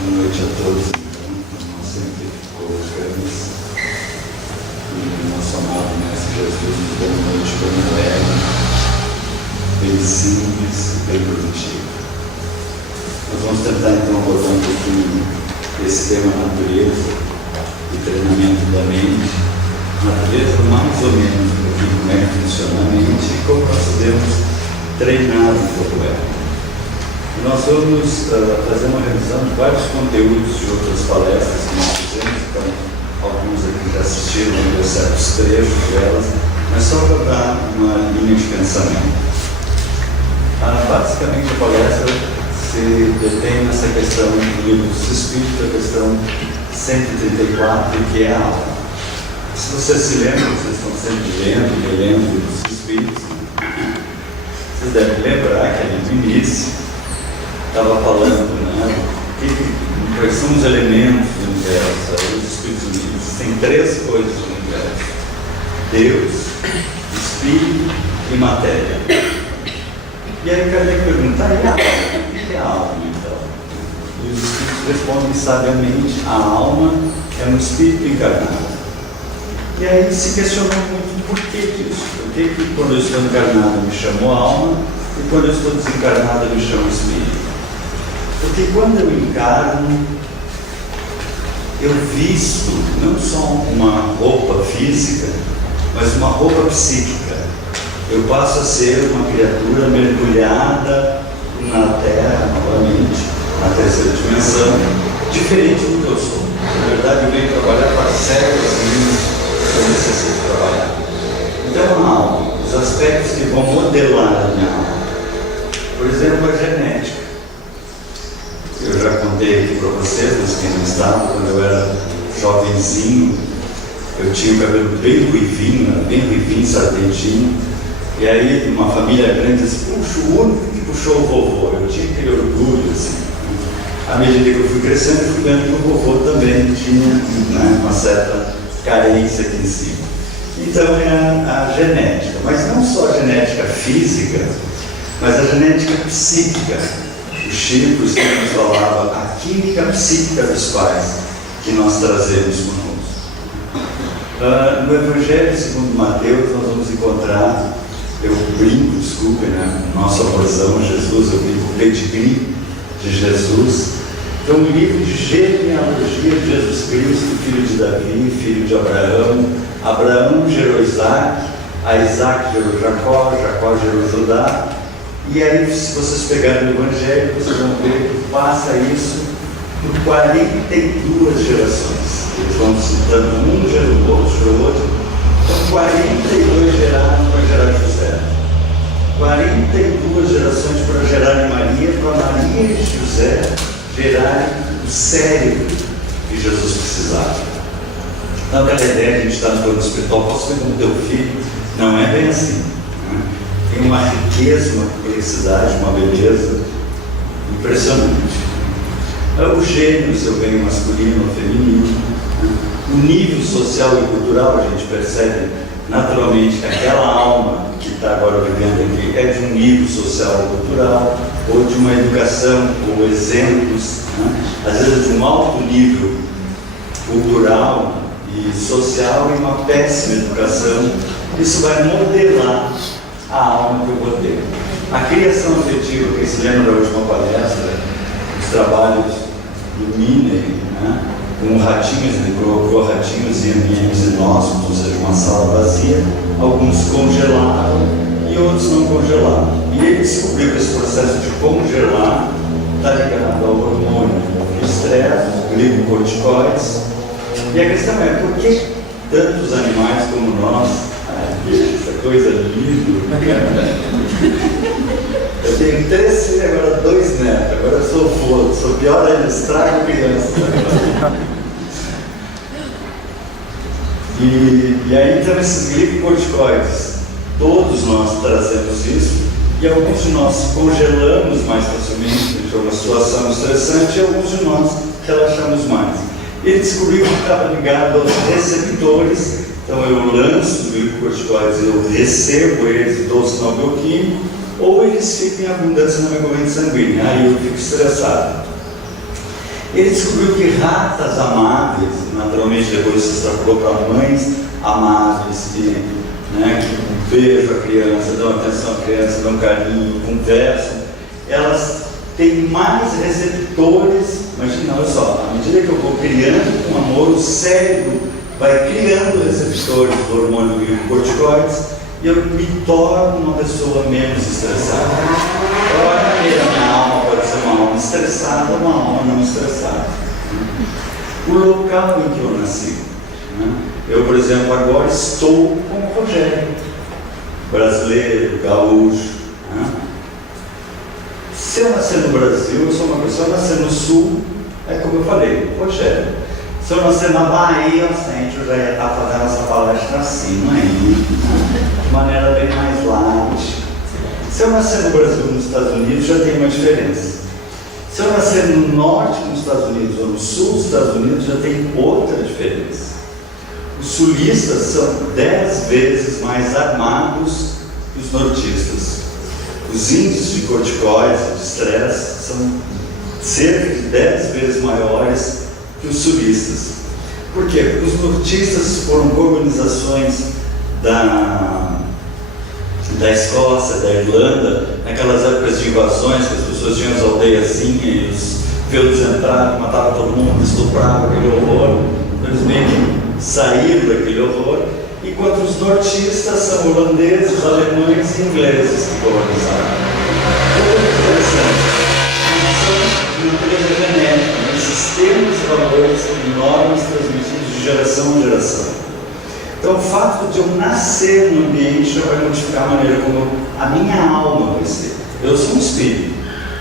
Boa noite a todos. Então, nós sempre colocamos e nosso amado Mestre Jesus nos dá uma noite bem leve, bem simples e bem produtiva. Nós vamos tentar então abordar um pouquinho esse tema natureza e treinamento da mente. Natureza mais ou menos um pouquinho como é que funciona a mente e como nós podemos treinar um pouco ela. Nós vamos fazer uma revisão de vários conteúdos de outras palestras que nós fizemos, então alguns aqui já assistiram, vão certos trechos delas, mas só para dar uma linha de pensamento. Basicamente a palestra se detém nessa questão do livro dos Espíritos, a questão 134, que é a alma. Se vocês se lembram, vocês estão sempre lendo e relendo o livro dos Espíritos, vocês devem lembrar que ali no início estava falando, quais são os elementos do universo. Aí os Espíritos Unidos têm três coisas no universo: Deus, Espírito e matéria. E aí Kardec pergunta, e a alma? O que é a alma então? E os Espíritos respondem sabiamente, a alma é um Espírito encarnado. E aí se questionou muito por que disso? Por que quando eu estou encarnado me chamo alma e quando eu estou desencarnado me chamo Espírito? Porque quando eu encarno, eu visto não só uma roupa física, mas uma roupa psíquica. Eu passo a ser uma criatura mergulhada na Terra, novamente, na terceira dimensão, diferente do que eu sou. Na verdade, eu venho trabalhar para séculos que eu necessito trabalhar. Então, a alma, os aspectos que vão modelar a minha alma. Por exemplo, a genética. Eu já contei aqui para vocês, mas quem não estava, quando eu era jovenzinho, eu tinha o cabelo bem ruivinho, sardentinho, e aí uma família grande disse, puxa, o único que puxou o vovô, eu tinha aquele orgulho, assim. À medida que eu fui crescendo, eu fui vendo que o vovô também tinha uma certa carência aqui em cima. Então é a genética, mas não só a genética física, mas a genética psíquica. O Chico sempre nos falava a química psíquica dos pais que nós trazemos conosco. No Evangelho segundo Mateus nós vamos encontrar, eu brinco, desculpe, no nosso amorzão Jesus, eu brinco o pedigree de Jesus. Então um livro de genealogia de Jesus Cristo, filho de Davi, filho de Abraão. Abraão gerou Isaac, a Isaac gerou Jacó, Jacó gerou Judá. E aí, se vocês pegarem o Evangelho, vocês vão ver que passa isso por 42 gerações. Eles vão citando um, gerou outro. Então, 42 geraram para gerar José. 42 gerações para gerar Maria, para Maria e José gerarem o cérebro que Jesus precisava. Então, aquela ideia de a gente estar no hospital, posso ver como teu filho? Não é bem assim. Tem uma riqueza, uma complexidade, uma beleza impressionante. O gênero, se eu venho masculino ou feminino, o nível social e cultural, a gente percebe naturalmente que aquela alma que está agora vivendo aqui é de um nível social e cultural, ou de uma educação, ou exemplos, às vezes de um alto nível cultural e social e uma péssima educação. Isso vai modelar a alma que eu vou ter. A criação afetiva, quem se lembra da última palestra, os trabalhos do Miner, com ratinhos, ele colocou ratinhos em ambientes inóspitos, ou seja, uma sala vazia, alguns congelaram e outros não congelaram. E ele descobriu que esse processo de congelar está ligado ao hormônio do estresse, os glicocorticoides. E a questão é, por que tantos animais como nós, essa coisa linda. Eu tenho 3 filhos, agora 2 netos, agora eu sou vô, sou pior ainda, estrago criança. E aí então esses glicocorticoides, todos nós trazemos isso, e alguns de nós congelamos mais facilmente, de uma situação estressante, e alguns de nós relaxamos mais. Ele descobriu que estava ligado aos receptores. Então eu lanço os glicocorticoides, eu recebo eles, dou sinal bioquímico, ou eles ficam em abundância na minha corrente sanguínea, aí eu fico estressado. Ele descobriu que ratas amáveis, naturalmente depois se extrapolou para mães amáveis, que beijam a criança, dão atenção à criança, dão carinho, conversam, elas têm mais receptores. Imagina, olha só, à medida que eu vou criando com amor, o cérebro vai criando receptores do hormônio glicocorticoides e eu me torno uma pessoa menos estressada. Olha, minha alma pode ser uma alma estressada, uma alma não estressada. O local em que eu nasci. Eu, por exemplo, agora estou como Rogério, brasileiro, gaúcho. Se eu nascer no Brasil, eu sou uma pessoa. Se eu nascer no Sul, é como eu falei, Rogério. Se eu nascer na Bahia, eu já ia estar fazendo essa palestra assim, não é? De maneira bem mais light. Se eu nascer no Brasil ou nos Estados Unidos, já tem uma diferença. Se eu nascer no norte dos Estados Unidos ou no sul dos Estados Unidos, já tem outra diferença. Os sulistas são 10 vezes mais armados que os nortistas. Os índices de corticoides, de estresse, são cerca de 10 vezes maiores que os sulistas. Por quê? Porque os nortistas foram colonizações da Escócia, da Irlanda, naquelas épocas de invasões, que as pessoas tinham as aldeiazinhas e os feudos entraram, matavam todo mundo, estupravam, aquele horror. Então eles meio que saíram daquele horror, enquanto os nortistas são holandeses, alemães e ingleses que colonizaram. Muito interessante. São de natureza genética, sistemas de valores e normas transmitidos de geração em geração. Então, o fato de eu nascer no ambiente já vai modificar a maneira como a minha alma vai ser. Eu sou um espírito,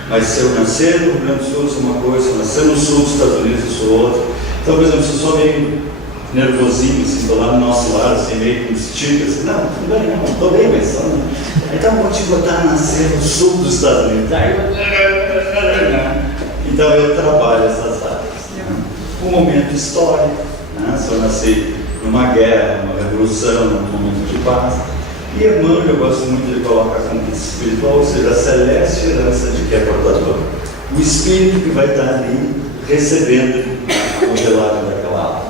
mas se eu nascer no Rio Grande do Sul, eu sou uma coisa, se eu nascer no sul dos Estados Unidos, eu sou outra. Então, por exemplo, se eu sou meio nervosinho, assim, estou lá no nosso lado, assim, meio com estica, assim, não, tudo bem, não, estou bem, mas só não. Então, vou te botar a nascer no sul dos Estados Unidos. Então, eu trabalho essas áreas. Um momento histórico, se eu nasci numa guerra, numa revolução, num momento de paz. E Emmanuel, eu gosto muito de colocar como espiritual, ou seja, a celeste herança de que é portador. O espírito que vai estar ali recebendo o relato daquela alma.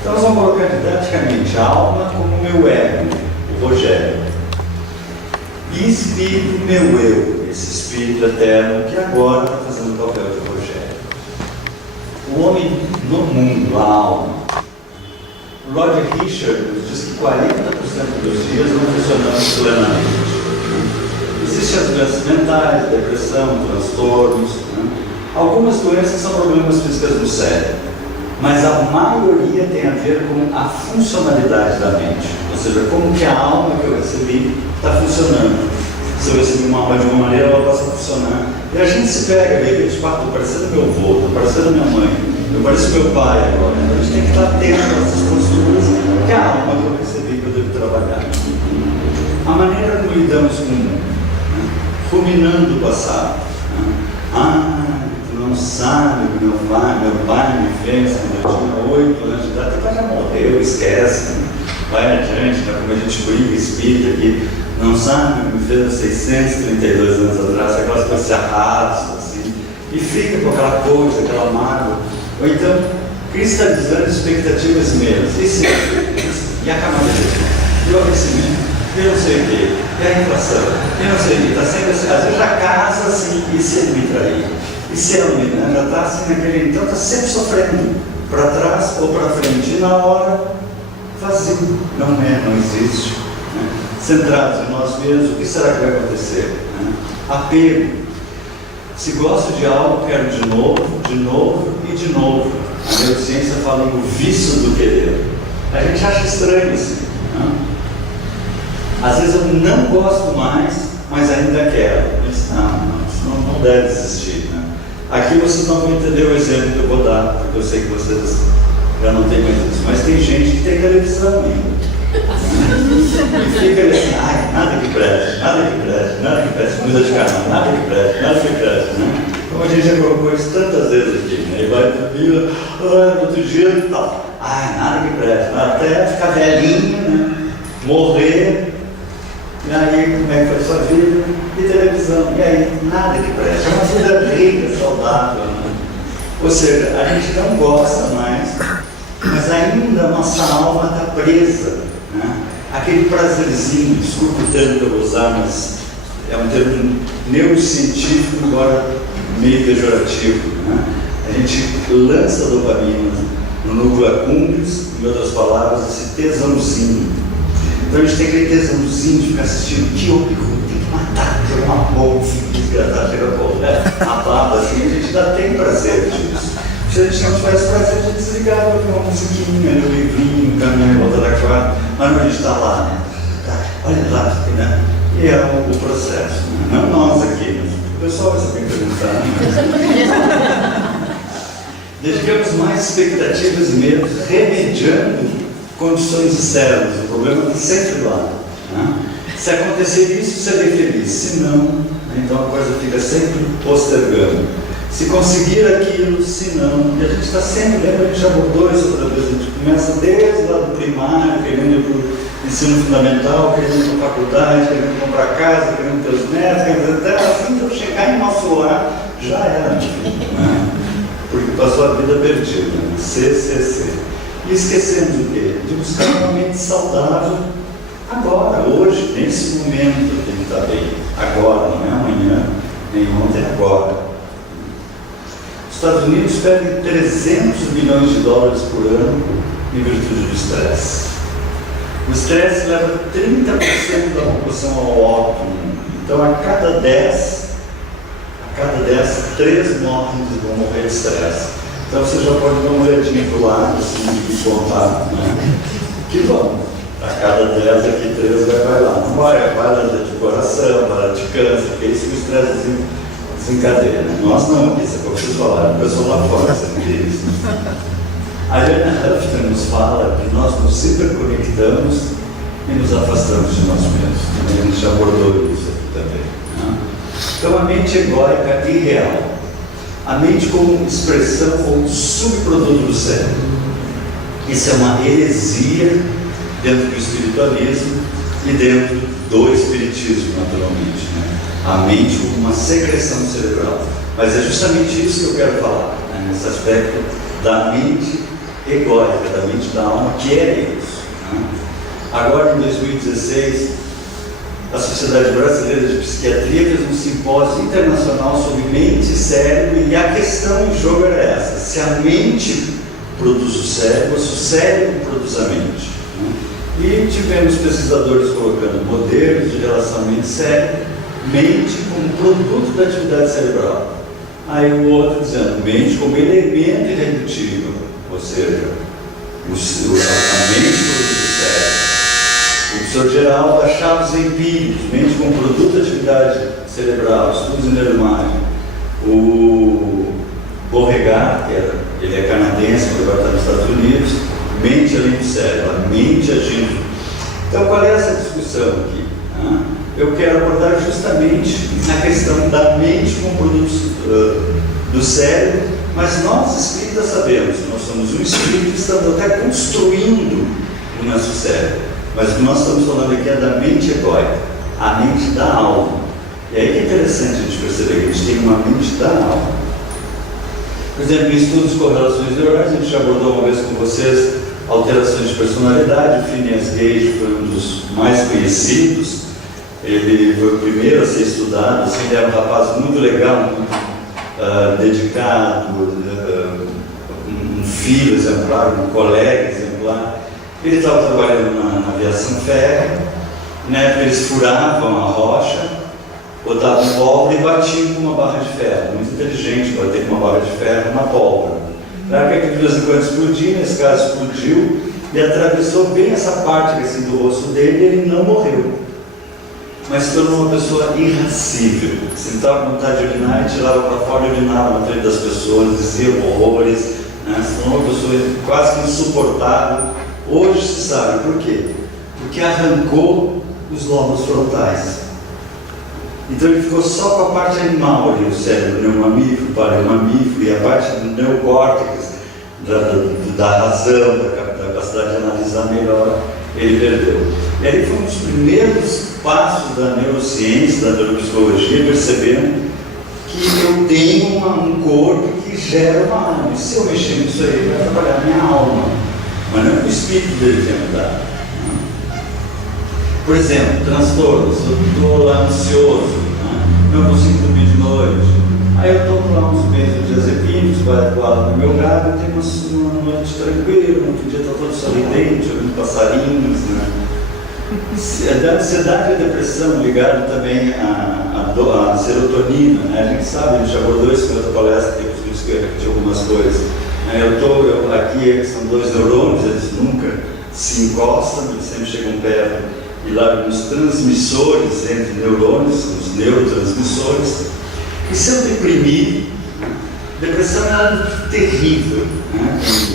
Então nós vamos colocar didaticamente a alma como meu ego, o Rogério. E espírito, meu eu, esse espírito eterno que agora está fazendo o papel de Rogério. O homem no mundo, a alma. O Roger Richard diz que 40% dos dias não funcionamos plenamente. Existem as doenças mentais, depressão, transtornos. Algumas doenças são problemas físicos do cérebro, mas a maioria tem a ver com a funcionalidade da mente, ou seja, como que a alma que eu recebi está funcionando. Se eu recebi uma alma de uma maneira, ela passa a funcionar. E a gente se pega, de repente, estou parecendo meu avô, estou parecendo minha mãe, eu pareço meu pai agora. A gente tem que estar atento a essas posturas, que a alma que eu recebi, que eu devo trabalhar. A maneira como lidamos com o mundo, ruminando o passado. Tu não sabe o que meu pai me fez quando eu tinha 8 anos de idade. Teu pai já morreu, esquece. Vai adiante, como a gente briga espírita aqui. Não sabe o que me fez há 632 anos atrás, aquelas coisas se arrastam assim, e fica com aquela coisa, aquela mágoa. Ou então, cristalizando expectativas menos. E a camada e o aquecimento, e eu não sei o quê, e a inflação, e não sei o quê, está sempre assim, às vezes já casa assim, e se ele me trair, e se ela me, já está assim naquele, então está sempre sofrendo, para trás ou para frente, e na hora, vazio, não existe. Centrados em nós mesmos, o que será que vai acontecer? Apego. Se gosto de algo, quero de novo e de novo. A neurociência fala em o vício do querer. A gente acha estranho assim. Às vezes eu não gosto mais, mas ainda quero. Isso não deve existir. Aqui vocês não vão entender o exemplo que eu vou dar, porque eu sei que vocês já não têm mais isso. Mas tem gente que tem televisão ainda. E fica assim, nada que preste, muda de canal, nada que preste, Como a gente já colocou isso tantas vezes aqui, E vai dormir, no outro dia e tal, nada que preste, até ficar velhinho, morrer, e aí como é que foi sua vida? E televisão, e aí nada que preste, é uma vida rica, saudável, Ou seja, a gente não gosta mais, mas ainda a nossa alma está presa, né? Aquele prazerzinho, desculpa o termo que eu vou usar, mas é um termo neurocientífico, embora meio pejorativo, né? A gente lança dopamina no núcleo accumbens, em outras palavras, esse tesãozinho. Então a gente tem aquele tesãozinho de ficar assistindo, que horrível, tem que matar, jogar uma bomba, desgraçado, chega a baba, assim, a gente ainda tem prazer disso. Se a gente não tivesse prazer, a gente desligava com uma musiquinha, um livrinho, caminhar em volta da quadra, mas não, a gente está lá, né? Olha lá, né? E é o processo, né? Não nós aqui, mas o pessoal vai saber perguntar, né? Dedicamos mais expectativas e medos, remediando condições externas. O problema está sempre lá, né? Se acontecer isso, serei feliz. Se não, então a coisa fica sempre postergando. Se conseguir aquilo, se não, e a gente está sempre, lembra, a gente já abordou isso outra vez, a gente começa desde lá do primário, querendo ir para o ensino fundamental, querendo ir para a faculdade, querendo comprar casa, querendo ter os netos, querendo até assim, então chegar em nosso lar, já era, né? Porque passou a vida perdida, né? C. E esquecemos o quê? De buscar uma mente saudável agora, hoje, nesse momento que ele está bem. Agora, não é amanhã, nem ontem, é agora. Os Estados Unidos perdem 300 bilhões de dólares por ano em virtude do estresse. O estresse leva 30% da população ao óbito. Então, a cada 10, 3 morrem e vão morrer de estresse. Então você já pode dar uma olhadinha para o lado, assim, de contar, né? Que bom. A cada 10 aqui, 3 vai lá. Não vai lá de coração, vai lá de câncer, porque é isso que o estresse desencadeia. Nós não, isso é como vocês falaram, o pessoal lá fora, você vê isso. A Jana Huffman nos fala que nós nos superconectamos e nos afastamos de nós mesmos. A gente já abordou isso aqui também, né? Então a mente egóica é irreal. A mente como expressão ou subproduto do cérebro. Isso é uma heresia dentro do espiritualismo e dentro do espiritismo, naturalmente, né? A mente como uma secreção cerebral. Mas é justamente isso que eu quero falar, né? Nesse aspecto da mente egóica, da mente da alma, que é isso, né? Agora, em 2016, a Sociedade Brasileira de Psiquiatria fez um simpósio internacional sobre mente e cérebro, e a questão em jogo era essa: se a mente produz o cérebro, ou se o cérebro produz a mente, né? E tivemos pesquisadores colocando modelos de relação mente-cérebro, mente como produto da atividade cerebral. Aí o outro dizendo mente como elemento irredutível, ou seja, a mente produz o cérebro. O professor Geraldo achava os empíricos, mente como produto da atividade cerebral, estudos em neuroimagem. O Beauregard, ele é canadense, mas agora está nos Estados Unidos, mente além do cérebro, a mente agindo. Então, qual é essa discussão aqui? Eu quero abordar justamente a questão da mente como produto do cérebro, mas nós espíritas sabemos, nós somos um espírito e estamos até construindo o nosso cérebro. Mas o que nós estamos falando aqui é da mente egóica, a mente da alma. E aí que é interessante a gente perceber que a gente tem uma mente da alma. Por exemplo, em estudos de correlações neurais, a gente já abordou uma vez com vocês alterações de personalidade. O Phineas Gage foi um dos mais conhecidos. Ele foi o primeiro a ser estudado. Assim, ele era um rapaz muito legal, muito dedicado, um filho exemplar, um colega exemplar. Ele estava trabalhando na aviação férrea, né? Eles furavam a rocha, botavam pólvora e batiam com uma barra de ferro. Muito inteligente bater com uma barra de ferro na pólvora. Para que de vez em quando explodia, nesse caso explodiu e atravessou bem essa parte assim, do rosto dele, e ele não morreu. Mas se tornou uma pessoa irracível. Se estava com vontade de urinar, ele tirava para fora e urinava na frente das pessoas, dizia horrores, né? Se tornou uma pessoa quase que insuportável. Hoje se sabe por quê? Porque arrancou os lobos frontais. Então ele ficou só com a parte animal ali, o cérebro neomamífero, paleomamífero, e a parte do neocórtex, da razão, da capacidade de analisar melhor, ele perdeu. E aí foi um dos primeiros passos da neurociência, da neuropsicologia, percebendo que eu tenho um corpo que gera uma alma. E se eu mexer nisso aí, vai trabalhar a minha alma. Mas não é que o espírito dele tenha mudado. Por exemplo, transtornos. Eu estou lá ansioso, não consigo dormir de noite. Aí eu tomo lá uns benzodiazepínicos, vai atuar no meu gado, eu tenho uma noite tranquila, no outro dia está todo sorridente, ouvindo passarinhos. Da ansiedade e a depressão ligado também à serotonina, a gente sabe, a gente abordou isso em outra palestra, que eu preciso repetir algumas coisas. Aqui são dois neurônios, eles nunca se encostam, eles sempre chegam perto, e lá nos transmissores entre neurônios, os neurotransmissores. E se eu deprimir, depressão é algo terrível,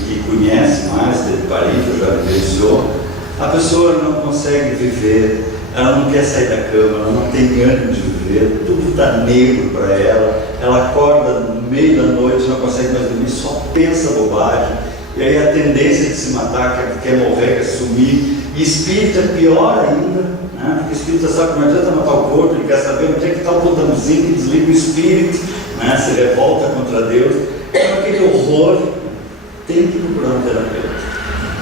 quem conhece mais, teve parente, já vivenciou, a pessoa não consegue viver, ela não quer sair da cama, ela não tem ânimo de viver, tudo está negro para ela acorda no meio da noite, não consegue mais dormir, só pensa bobagem, e aí a tendência de se matar, quer morrer, quer sumir, e espírito é pior ainda, porque o espírito sabe que não adianta matar o corpo, ele quer saber onde é que está o botãozinho que desliga o espírito, se revolta contra Deus, então aquele horror tem que procurar um terapeuta.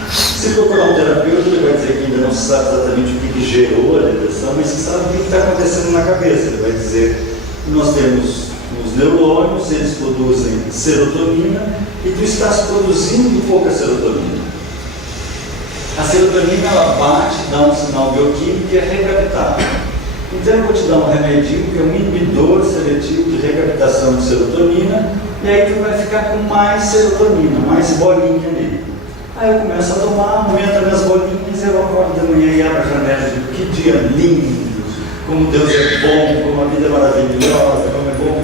Se procurar um terapeuta, ele vai dizer que ainda não se sabe exatamente o que gerou a depressão, mas se sabe o que está acontecendo na cabeça. Ele vai dizer que nós temos os neurônios, eles produzem serotonina e tu estás produzindo pouca serotonina. A serotonina ela bate, dá um sinal bioquímico e é recaptada. Então eu vou te dar um remedinho que é um inibidor seletivo de recaptação de serotonina, e aí tu vai ficar com mais serotonina, mais bolinha ali. Aí eu começo a tomar, aumenta minhas bolinhas, eu acordo de manhã e abro a janela e digo, que dia lindo, como Deus é bom, como a vida é maravilhosa, como é bom.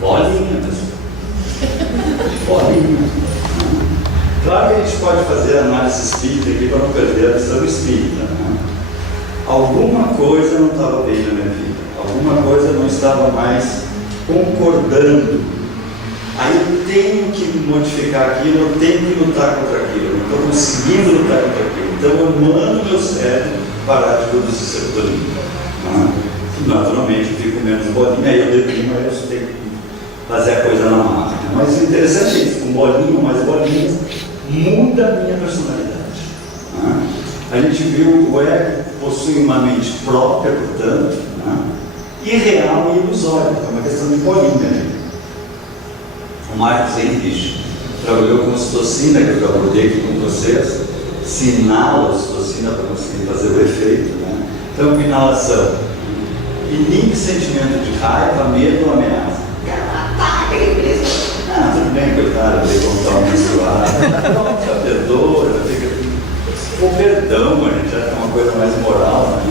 Bolinha, pessoal. Bolinha. Claro que a gente pode fazer análise espírita aqui para não perder a visão espírita. Alguma coisa não estava bem na minha vida, alguma coisa não estava mais concordando. Aí eu tenho que modificar aquilo, eu tenho que lutar contra aquilo, eu não estou conseguindo lutar contra aquilo. Então eu mando meu cérebro parar de produzir serotonina. Naturalmente eu fico menos bolinha, aí eu deprimo, aí eu tenho que fazer a coisa na máquina. Mas o interessante é isso, com bolinha ou mais bolinhas, muda a minha personalidade. A gente viu o ego possui uma mente própria, portanto, irreal e ilusória, é uma questão de bolinha. O Marcos Henrich trabalhou com ocitocina, que eu já abordei aqui com vocês, se inala a ocitocina para conseguir fazer o efeito. Então, com inalação, inibe sentimento de raiva, medo ou ameaça. Tudo bem, coitado, eu vou contar uma menstruada, já perdoa, já fica. O perdão, a gente já tem uma coisa mais moral,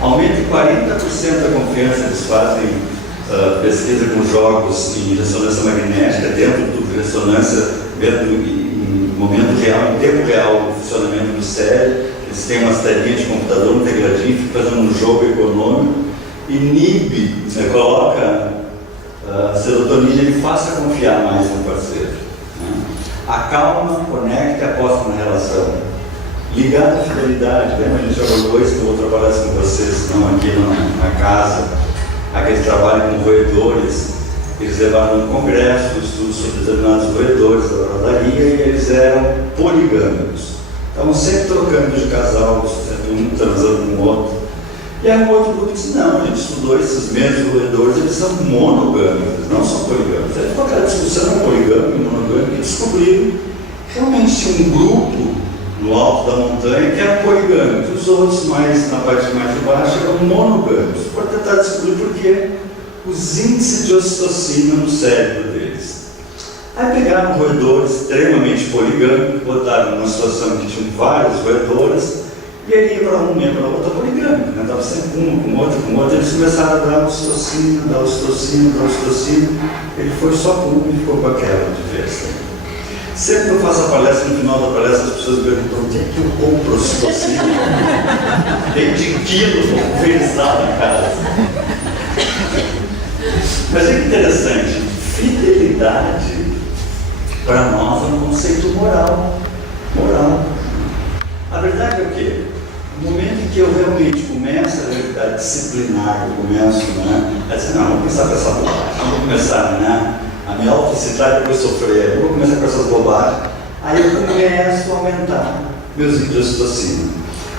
Aumenta em 40% a confiança, eles fazem pesquisa com jogos em ressonância magnética, dentro de ressonância, vendo em momento real, em tempo real, o funcionamento do cérebro. Eles têm umas telinhas de computador, um tecladinho, ficam fazendo um jogo econômico, inibe, coloca a serotonina e faça confiar mais no parceiro. Acalma, conecta e aposta na relação. Ligado à fidelidade, lembra? A gente abordou isso, que eu vou trabalhar com vocês, estão aqui na casa, aquele trabalho com roedores. Eles levaram um congresso, um estudo sobre determinados roedores da pradaria, e eles eram poligâmicos. Estavam sempre trocando de casal, um transando com o outro. E aí um outro grupo disse, não, a gente estudou esses mesmos roedores, eles são monogâmicos, não são poligâmicos. Aí ficou aquela discussão poligâmico e monogâmico, e descobriram que realmente tinha um grupo no alto da montanha que eram poligâmicos, os outros mais na parte mais de baixo eram monogâmicos, para tentar descobrir por que os índices de ocitocina no cérebro deles. Aí pegaram roedores extremamente poligâmicos, botaram numa situação que tinham vários roedores, e ele ia para um, ia para outro poligâmico, estava sempre um com outro, eles começaram a dar ocitocina, ele foi só para um e ficou com aquela de vez. Sempre que eu faço a palestra, no final da palestra, as pessoas perguntam onde é que eu compro ocitocina? Tem de quilo pulverizado em casa. Mas é interessante, fidelidade para nós é um conceito moral. A verdade é o quê? No momento em que eu realmente começo a disciplinar, eu começo, né, a dizer, não, vou começar com essa bobagem, não vou começar, né, a me autocitar e depois sofrer, eu vou começar com essas bobagens, aí eu começo a aumentar meus índios de ocitocina.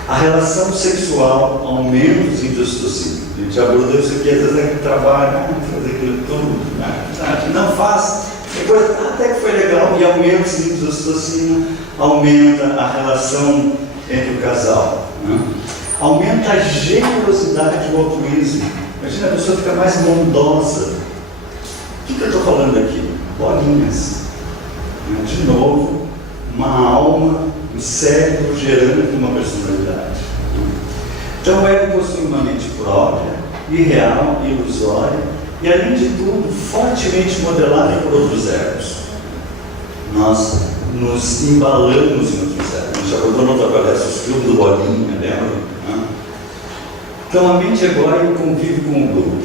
A relação sexual aumenta os índios de ocitocina. A gente abordou isso aqui, às vezes é que trabalha, fazer aquilo tudo, né, não faz, depois até que foi legal, e aumenta os índios de ocitocina, aumenta a relação entre o casal, né? Aumenta a generosidade do altruísmo. Imagina, a pessoa fica mais bondosa. O que eu estou falando aqui? Bolinhas. De novo, uma alma, um cérebro gerando uma personalidade. Então o ego possui uma mente própria, irreal, ilusória e, além de tudo, fortemente modelada por outros egos. Nós nos embalamos em outros egos. A gente abordou na outra palestra os filmes do Bolinha, lembra? Então a mente egóica convive com o grupo.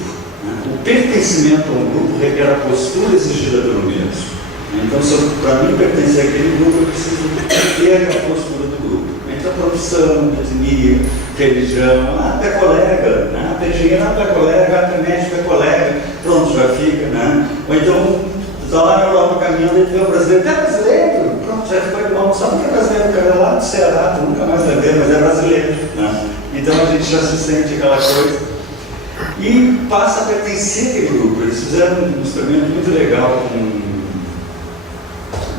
O pertencimento a um grupo requer a postura exigida pelo mesmo. Então, para mim pertencer àquele grupo, eu preciso ter a postura do grupo. Então, profissão, etnia, religião, até colega, né? Até engenheiro, até colega, até médico, até colega, pronto, já fica, né? Ou então, está lá na Europa caminhando e vê o brasileiro, é brasileiro, pronto, já ficou irmão, sabe que é brasileiro, o cara é lá do Ceará, tu nunca mais vai ver, mas é brasileiro, né? Então a gente já se sente aquela coisa e passa a pertencer àquele grupo. Eles fizeram um experimento muito legal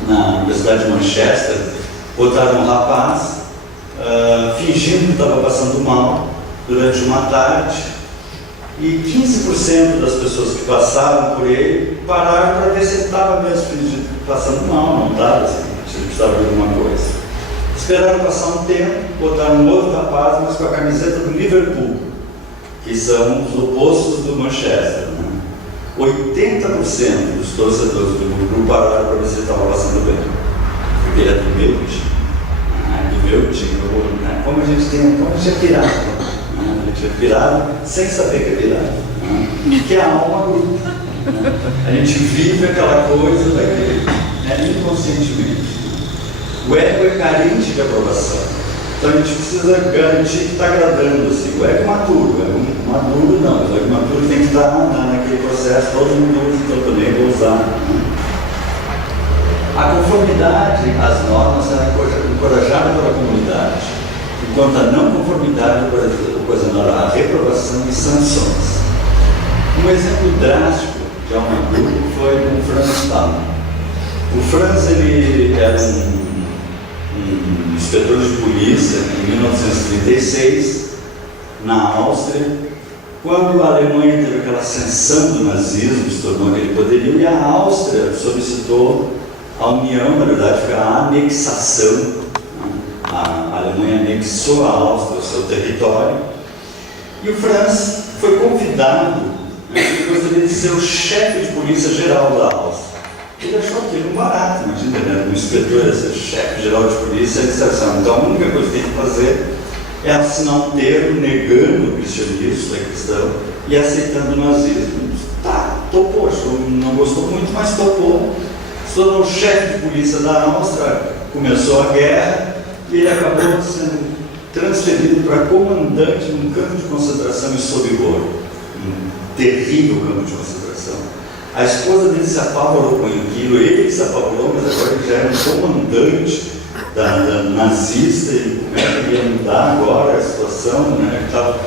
na Universidade de Manchester, botaram um rapaz fingindo que estava passando mal durante uma tarde e 15% das pessoas que passavam por ele pararam para ver se ele estava mesmo passando mal, não estava, se ele precisava de alguma coisa. Esperaram passar um tempo, botaram um outro rapaz, mas com a camiseta do Liverpool, que são os opostos do Manchester. 80% dos torcedores do grupo pararam para ver se ele estava passando bem, porque ele é do meu time. Do meu time, como a gente é pirado. A gente é pirado sem saber que é pirado, que é a alma grupo. A gente vive aquela coisa inconscientemente. O ego é carente de aprovação. Então a gente precisa garantir que está agradando. Assim. O ego maturo. O ego maduro não. O ego maturo tem que estar naquele processo, todo mundo usa, então eu também vou usar. A conformidade às normas é encorajada pela comunidade, enquanto a não conformidade ocasionará a reprovação e sanções. Um exemplo drástico de alma grupo foi com Franz Fanon. O Franz ele era um inspetor de polícia em 1936, na Áustria, quando a Alemanha teve aquela ascensão do nazismo, se tornou aquele poderio, e a Áustria solicitou a união, na verdade, foi a anexação. A Alemanha anexou a Áustria ao seu território, e o Franz foi convidado, ele gostaria de ser o chefe de polícia geral da Áustria. Ele achou aquilo um barato, imagina, né? Um inspetor ia ser chefe geral de polícia, ele disse assim, então a única coisa que tem que fazer é assinar um termo negando o cristianismo, a cristão, e aceitando o nazismo. Tá, topou, achou, não gostou muito, mas topou. Se tornou chefe de polícia da Áustria, começou a guerra, e ele acabou sendo transferido para comandante num campo de concentração em Sobibor, um terrível campo de concentração. A esposa dele se apavorou com aquilo, ele se apavorou, mas agora ele já era um comandante da nazista, e como é que ele ia mudar agora a situação, né? Estava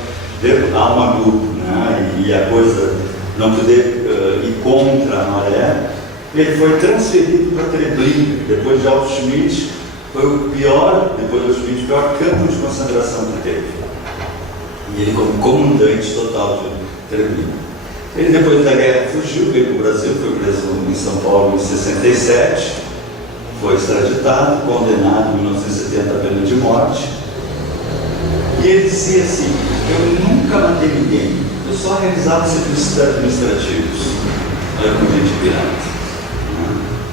alma grupo, né? E a coisa não poder ir contra a maré. Ele foi transferido para Treblinka, depois de Auschwitz, foi o pior, depois de Auschwitz, o pior campo de concentração que teve. E ele como comandante total de Treblinka. Ele, depois da guerra, fugiu, veio para o Brasil, foi preso em São Paulo em 67, foi extraditado, condenado em 1970 à pena de morte. E ele dizia assim, eu nunca matei ninguém, eu só realizava serviços administrativos. Olha como a gente pirata.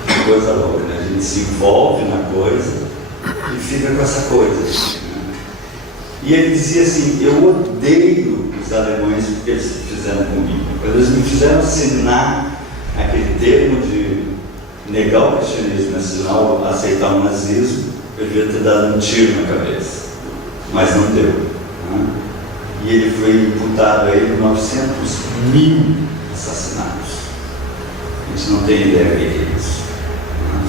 Que coisa louca, né? A gente se envolve na coisa e fica com essa coisa. E ele dizia assim, eu odeio os alemães porque eles fizeram comigo. Quando eles me fizeram assinar aquele termo de negar o cristianismo, assinar, aceitar o nazismo, eu devia ter dado um tiro na cabeça. Mas não deu. né? E ele foi imputado a ele 900.000 assassinatos. A gente não tem ideia do que é isso. Né?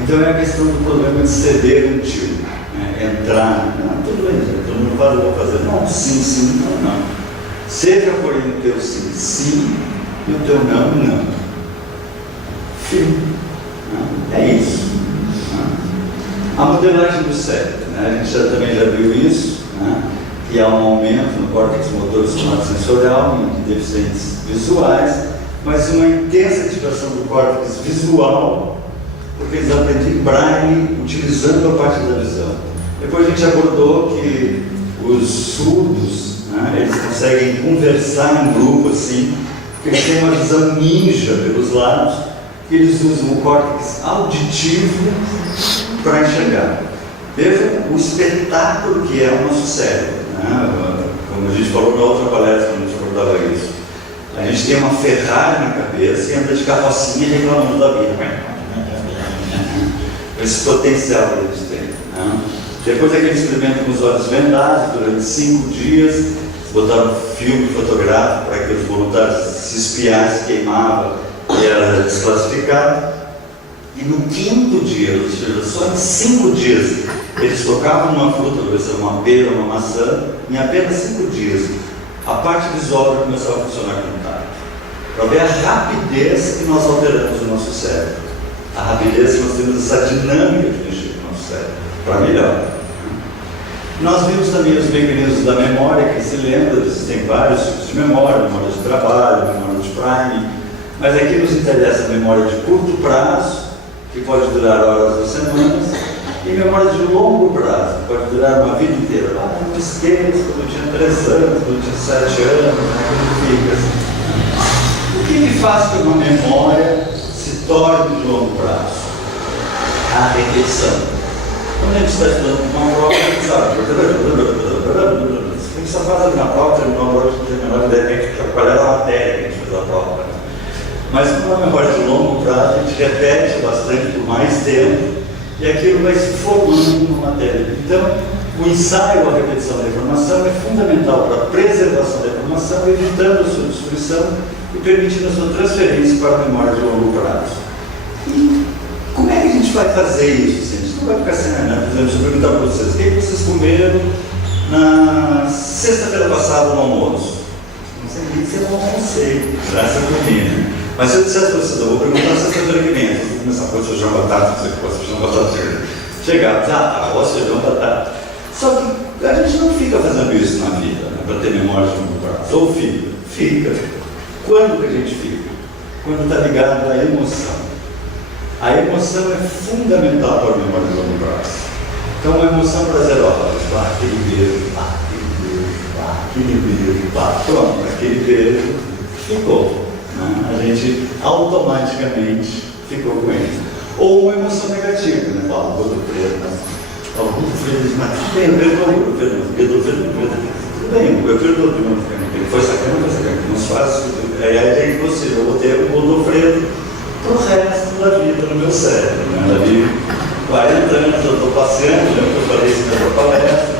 Então é a questão do problema de ceder um tio, né? Entrar, não, tudo bem, todo mundo faz, eu vou fazer, não, sim, sim, não, não. Seja, porém, o teu sim, sim, e o teu não, não. Fim. Né? É isso. Né? A modelagem do cérebro, né? A gente também já viu isso, né? Que há um aumento no córtex motor somatosensorial em deficientes visuais, mas uma intensa ativação do córtex visual, porque eles aprendem braille utilizando a parte da visão. Depois a gente abordou que os surdos, né, eles conseguem conversar em grupo assim, porque eles têm uma visão ninja pelos lados, e eles usam o córtex auditivo para enxergar. Veja o espetáculo que é o nosso cérebro. Como a gente falou na outra palestra, quando a gente abordava isso, a gente tem uma Ferrari na cabeça e anda de carrocinha reclamando da vida. Esse potencial que eles têm. Né? Depois daquele experimento com os olhos vendados, durante 5 dias, botaram filme fotográfico para que os voluntários se espiassem, queimavam e era desclassificado. E no 5º dia, ou seja, só em 5 dias, eles tocavam uma fruta, talvez uma pera, uma maçã, em apenas 5 dias, a parte visual começava a funcionar como tal. Para ver a rapidez que nós alteramos o nosso cérebro. A rapidez que nós temos essa dinâmica de mexer com o nosso cérebro, para melhor. Nós vimos também os mecanismos da memória, que se lembra, existem vários tipos de memória de trabalho, memória de prime, mas aqui nos interessa a memória de curto prazo, que pode durar horas ou semanas, e memória de longo prazo, que pode durar uma vida inteira. Eu não esqueço, quando eu tinha 3 anos, quando eu tinha 7 anos, fica assim. O que me faz que uma memória se torne de longo prazo? A repetição. Quando a gente está estudando uma prova, a gente sabe, a gente só faz ali na prova, terminou a prova, a gente tem a menor ideia de qual era a matéria que a gente fez a prova. Mas com uma memória de longo prazo, a gente repete bastante por mais tempo e aquilo vai se formando numa matéria. Então, o ensaio, a repetição da informação é fundamental para a preservação da informação, evitando a sua destruição e permitindo a sua transferência para a memória de longo prazo. E como é que a gente vai fazer isso? A gente não vai ficar assim, né? Por exemplo, se eu perguntar para vocês, o que vocês comeram na sexta-feira passada no almoço? Não sei o que você não almocei, graças a comida. Mas se eu dissesse para vocês, eu vou perguntar se você tem alimento, eu vou começar a pôr feijão, batata, não sei o que fosse, feijão, batata, chegar, arroz, feijão, batata. Só que a gente não fica fazendo isso na vida, né, para ter memória de longo prazo. Ou fica? Fica. Quando que a gente fica? Quando está ligado à emoção. A emoção é fundamental para a memória de longo prazo. Então, uma emoção prazerosa, aquele beijo, aquele beijo, pronto, aquele beijo ficou. A gente automaticamente ficou com ele. Ou uma emoção negativa, né? Fala, gordo preto, algum preto, mas tudo bem, eu perdoo, tudo bem, eu perdoo de novo, ele foi sacana, não se faz, é impossível, eu vou ter um gordo preto pro resto da vida no meu cérebro, né? Dali 40 anos eu estou passeando, lembra que eu falei isso na outra palestra,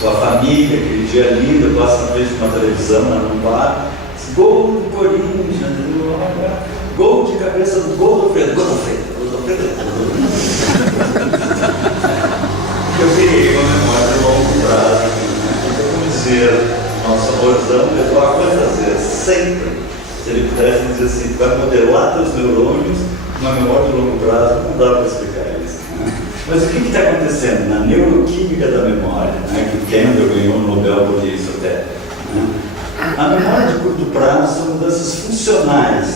com a família, aquele dia lindo, eu passo na frente de uma televisão, num bar, gol do Corinthians, gol de cabeça do Godofredo. Eu criei uma memória de longo prazo, né? Como dizer, nosso amorzão levou quantas vezes? Sempre. Se ele pudesse dizer assim, vai modelar teus neurônios, uma memória de longo prazo, não dá para explicar isso. Né? Mas o que está acontecendo na neuroquímica da memória, né? Que Kendall ganhou o Nobel por isso até. Né? A memória de curto prazo são mudanças funcionais,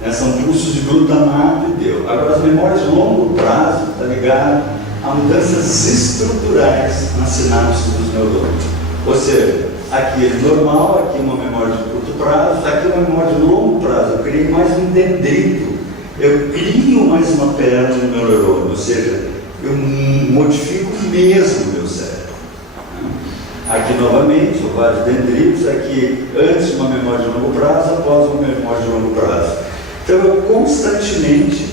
né? São pulsos de glutamato e deu. Agora, as memórias de longo prazo está ligado a mudanças estruturais nas sinapses dos neurônios. Ou seja, aqui é normal, aqui é uma memória de curto prazo, aqui é uma memória de longo prazo. Eu criei mais um dendrito, eu crio mais uma perna no meu neurônio, ou seja, eu modifico mesmo o meu cérebro. Aqui novamente, vários dendritos, aqui antes de uma memória de longo prazo, após uma memória de longo prazo. Então eu constantemente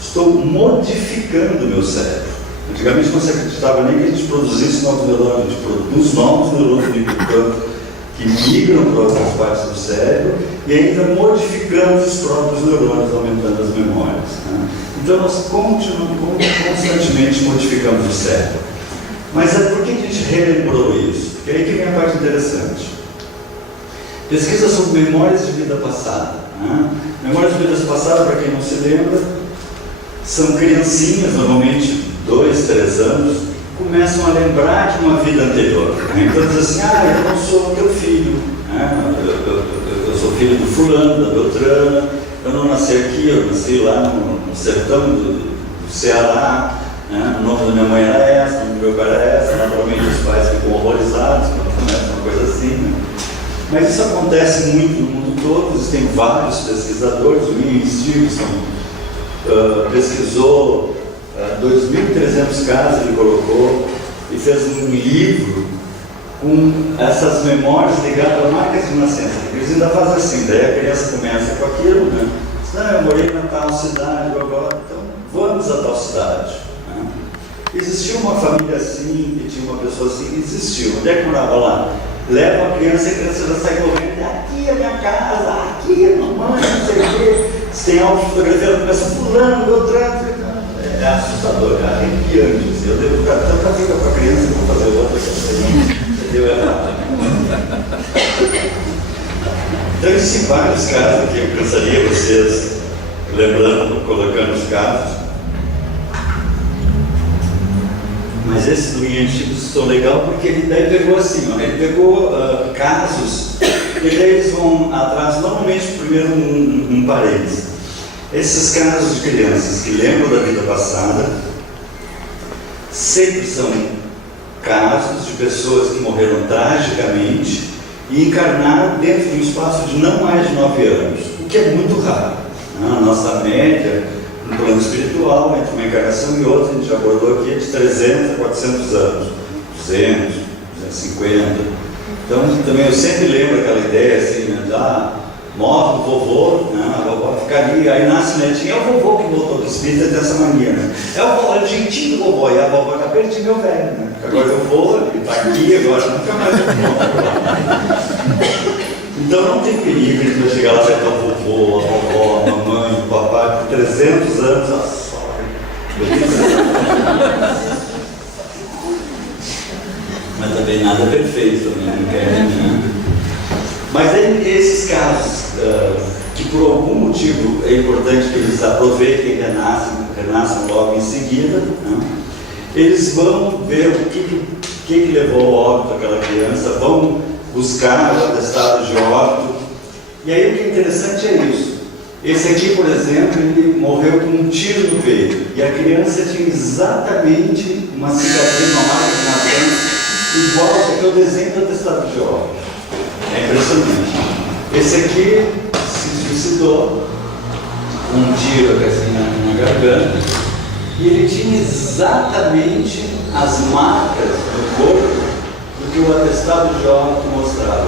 estou modificando o meu cérebro. Antigamente não se acreditava nem que a gente produzisse novos neurônios, a gente produz novos neurônios no hipocampo que migram para outras partes do cérebro e ainda modificamos os próprios neurônios, aumentando as memórias. Né? Então nós constantemente modificamos o cérebro. Mas por que a gente relembrou isso? Porque aí que vem a parte interessante. Pesquisa sobre memórias de vida passada. Né? Memórias de vidas passadas, para quem não se lembra, são criancinhas, normalmente 2, 3 anos, começam a lembrar de uma vida anterior. Né? Então diz assim, eu não sou teu filho, né? eu sou filho do fulano, da Beltrana, eu não nasci aqui, eu nasci lá no sertão do Ceará, né? O nome da minha mãe era essa, o nome do meu pai era essa, naturalmente os pais ficam horrorizados quando começa uma coisa assim. Né? Mas isso acontece muito no mundo todo, existem vários pesquisadores, o Ian Stevenson pesquisou 2.300 casos, ele colocou, e fez um livro com essas memórias ligadas a marcas de nascença. Eles ainda fazem assim, daí a criança começa com aquilo, né? Não, eu morei na tal cidade, agora, então vamos a tal cidade. Né? Existiu uma família assim, que tinha uma pessoa assim, existiu. Onde é que morava lá? Leva a criança e a criança já sai correndo, aqui é minha casa, aqui é mamãe, não sei o quê. Se tem algo fotografia, começa fulano, Beltrano, é assustador, é arrepiante. Eu devo ficar tanta vida com a criança que vou fazer outra, que deu errado. Então existem vários casos aqui, eu cansaria vocês lembrando, colocando os casos. Mas esse do Ian Stevenson é legal porque ele daí pegou assim, ele pegou casos e daí eles vão atrás, normalmente primeiro um parênteses. Esses casos de crianças que lembram da vida passada sempre são casos de pessoas que morreram tragicamente e encarnaram dentro de um espaço de não mais de 9 anos, o que é muito raro. A nossa média no plano espiritual, entre uma encarnação e outra, a gente já abordou aqui, é de 300 a 400 anos, 200, 250. Então, também eu sempre lembro aquela ideia assim, né, morre o vovô, né, a vovó fica ali, aí nasce o netinho, é o vovô que voltou do espírito, tem essa mania, né? É o jeitinho do vovô, e a vovó já perdi meu velho, né? Agora eu vou, ele está aqui, agora nunca mais eu volto. Então não tem perigo, ele vai chegar lá, vai estar o vovô, a vovó, a mamãe, o papai, por 300 anos, a sogra. Mas também nada perfeito, né? Não quer, né? Mas aí, esses casos que por algum motivo é importante que eles aproveitem e renasçam logo em seguida, né? Eles vão ver o que levou ao óbito aquela criança, vão buscar o atestado de óbito. E aí o que é interessante é isso. Esse aqui, por exemplo, ele morreu com um tiro no peito. E a criança tinha exatamente uma cicatriz, uma marca de nascença, igual ao desenho do atestado de óbito. É impressionante. Esse aqui se suicidou com um tiro assim na garganta. E ele tinha exatamente as marcas no corpo que o atestado de óbito mostrava.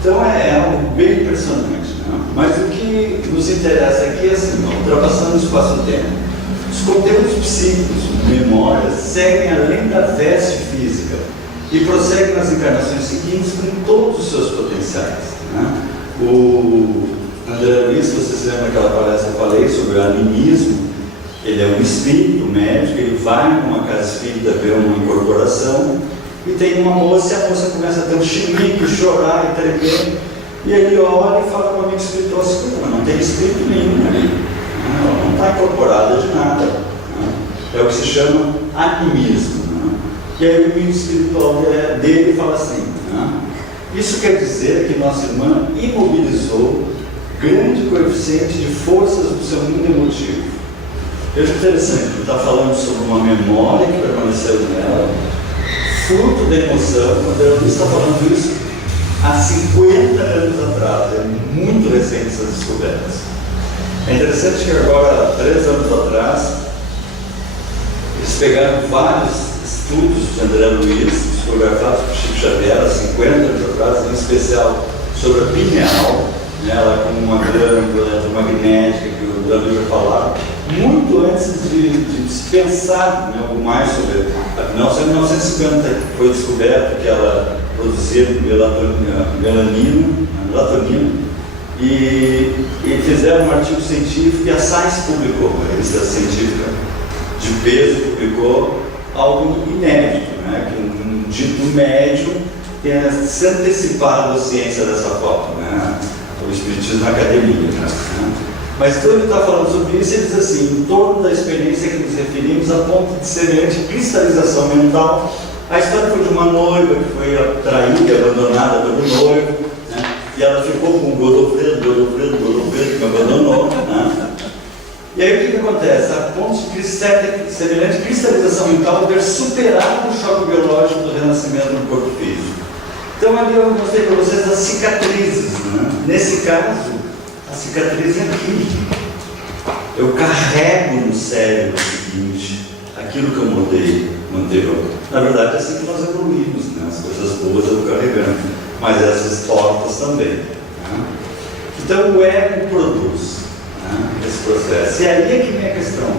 Então é algo bem impressionante, né? Mas o que nos interessa aqui é assim, ultrapassando o espaço-tempo. Os conteúdos psíquicos, memórias, seguem além da veste física e prosseguem nas encarnações seguintes com todos os seus potenciais, né? O André Luiz, se vocês lembram daquela palestra que eu falei sobre o animismo, ele é um espírito médico, ele vai numa casa espírita ver uma incorporação e tem uma moça, e a moça começa a ter um chilique, chorar e tremer, e ele olha e fala para o amigo espiritual assim, não tem espírito nenhum ali, ela não está incorporada de nada, né? É o que se chama animismo, né? E aí o amigo espiritual dele fala assim, né? Isso quer dizer que nossa irmã imobilizou grande coeficiente de forças do seu mundo emotivo. Veja interessante, ele está falando sobre uma memória que permaneceu nela, fruto da emoção. O André Luiz está falando isso há 50 anos atrás, é muito recente essas descobertas. É interessante que agora, 3 anos atrás, eles pegaram vários estudos de André Luiz, psicografados por Chico Xavier, há 50 anos atrás, em especial sobre a pineal, ela como uma glândula eletromagnética que o André Luiz vai falar. muito antes de se pensar em algo mais sobre. Afinal, em 1950 foi descoberto que ela produzia melatonina, e fizeram um artigo científico e a Science publicou, uma revista científica de peso, publicou algo inédito, né? Que um dito médium tenha se antecipado à ciência dessa forma, né? O espiritismo na academia, né? Mas quando ele está falando sobre isso, ele diz assim: em torno da experiência que nos referimos, a ponto de semelhante cristalização mental, a história foi de uma noiva que foi traída e abandonada pelo noivo, né? E ela ficou com o Godofredo que abandonou, né? E aí o que acontece? A ponto de semelhante cristalização mental ter superado o choque biológico do renascimento no corpo físico. Então ali eu mostrei para vocês as cicatrizes, né? Nesse caso, a cicatriz é aqui. Eu carrego no cérebro o seguinte, aquilo que eu mudei no anterior. Na verdade é assim que nós evoluímos, né? As coisas boas eu carregando, mas essas tortas também, né? Então o ego produz, né, esse processo. E aí é que vem a questão.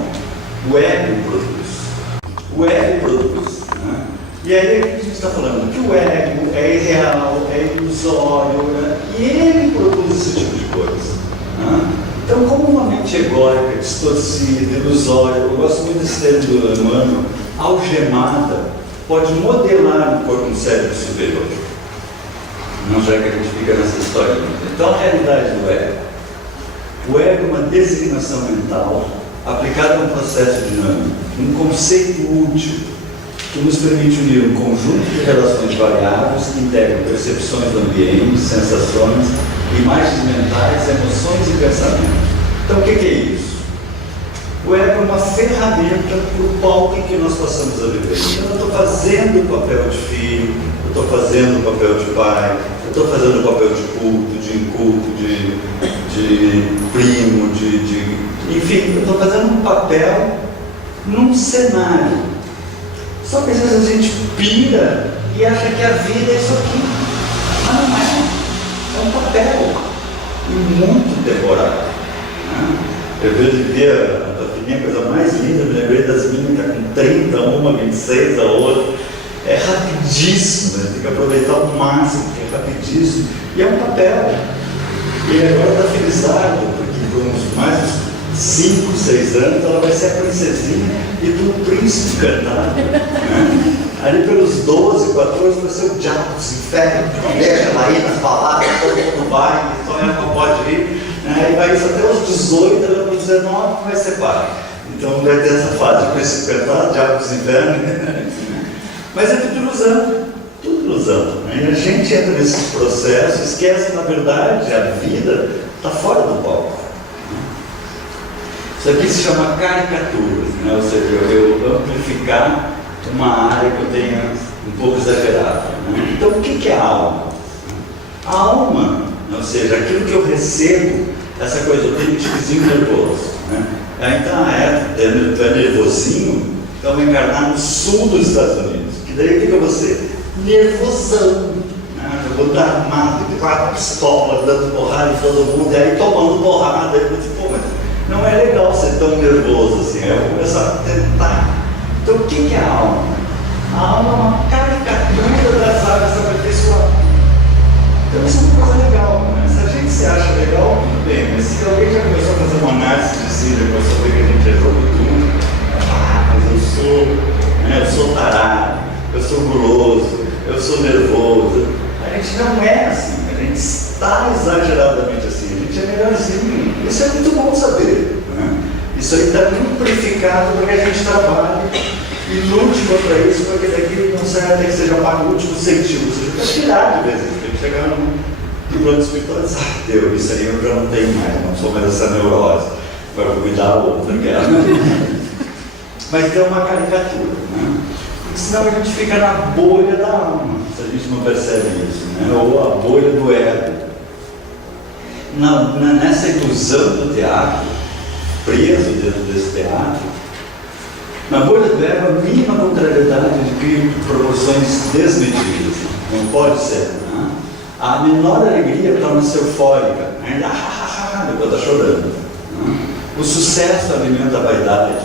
O ego produz. Né? E aí é que a gente está falando que o ego é irreal, é ilusório, né? E ele produz esse tipo de coisa. Né? Então, como uma mente egóica, distorcida, ilusória, eu gosto muito desse termo do Emmanuel, algemada, pode modelar no corpo um cérebro superior. Não, já que a gente fica nessa história. Então, a realidade do ego. O ego é uma designação mental aplicada a um processo dinâmico, um conceito útil que nos permite unir um conjunto de relações variáveis que integram percepções do ambiente, sensações, imagens mentais, emoções e pensamentos. Então, o que é isso? O ego é uma ferramenta para o palco em que nós passamos a viver. Então, eu estou fazendo o papel de filho, eu estou fazendo o papel de pai, eu estou fazendo o papel de culto, de inculto, de primo, enfim, eu estou fazendo um papel num cenário. Só que às vezes a gente pira e acha que a vida é isso aqui. Mas não é. É um papel. E muito decorado. Né? Eu vejo ver a Tafininha, a coisa mais linda, me lembrei das minhas, que está com 30, uma, 26, a outra. É rapidíssimo, né? Tem que aproveitar o máximo, porque é rapidíssimo. E é um papel. E agora está felizado, porque por uns mais de 5, 6 anos ela vai ser a princesinha e do príncipe cantado. Né? Ali pelos 12, 14 vai ser o diabo dos infernos, deixa ela ir nas baladas, todo mundo vai, só ela não pode ir. Né? E vai isso até os 18, ela com 19 vai ser pai. Então vai ter essa fase de príncipe cantado, diabo dos infernos. Mas é tudo ilusão. Né? E a gente entra nesses processos, esquece que na verdade a vida está fora do palco. Isso aqui se chama caricaturas, né? Ou seja, eu amplificar uma área que eu tenha um pouco exagerada. Né? Então o que é a alma? A alma, ou seja, aquilo que eu recebo, essa coisa, eu tenho um tiquezinho nervoso. Né? Então, tu é nervosinho, então eu vou encarnar no sul dos Estados Unidos. Que daí o que eu vou ser? Nervosão. Né? Eu vou dar armado, com a pistola, dando porrada em todo mundo, e aí tomando porrada. Eu digo, pô, mas não é legal ser tão nervoso assim. Aí eu vou começar a tentar. Então, o que é a alma? A alma é uma caricatura das áreas aperfeiçoadas. Então, isso é uma coisa legal. Né? Se a gente se acha legal, tudo bem. Mas se alguém já começou a fazer uma análise de si, já começou a ver que a gente resolve tudo, mas eu sou tarado, eu sou guloso, eu sou nervoso. A gente não é assim, a gente está exageradamente assim, a gente é melhorzinho. Isso é muito bom saber. Né? Isso aí está amplificado para que a gente trabalhe e lute contra isso, para que daqui não saia até que seja pago o último centímetro. Você fica tirado de vez em quando, chegar no plano espiritual e dizer, Deus, isso aí eu já não tenho mais, não sou mais essa neurose, agora vou cuidar da outra, que é. Mas é uma caricatura, né? Senão a gente fica na bolha da alma, se a gente não percebe isso, né? Ou a bolha do ego. Nessa ilusão do teatro, preso dentro desse teatro, na bolha do ego, a mínima contrariedade cria proporções desmedidas. Não pode ser. Né? A menor alegria torna-se eufórica. Ainda depois está chorando. Né? O sucesso alimenta a vaidade.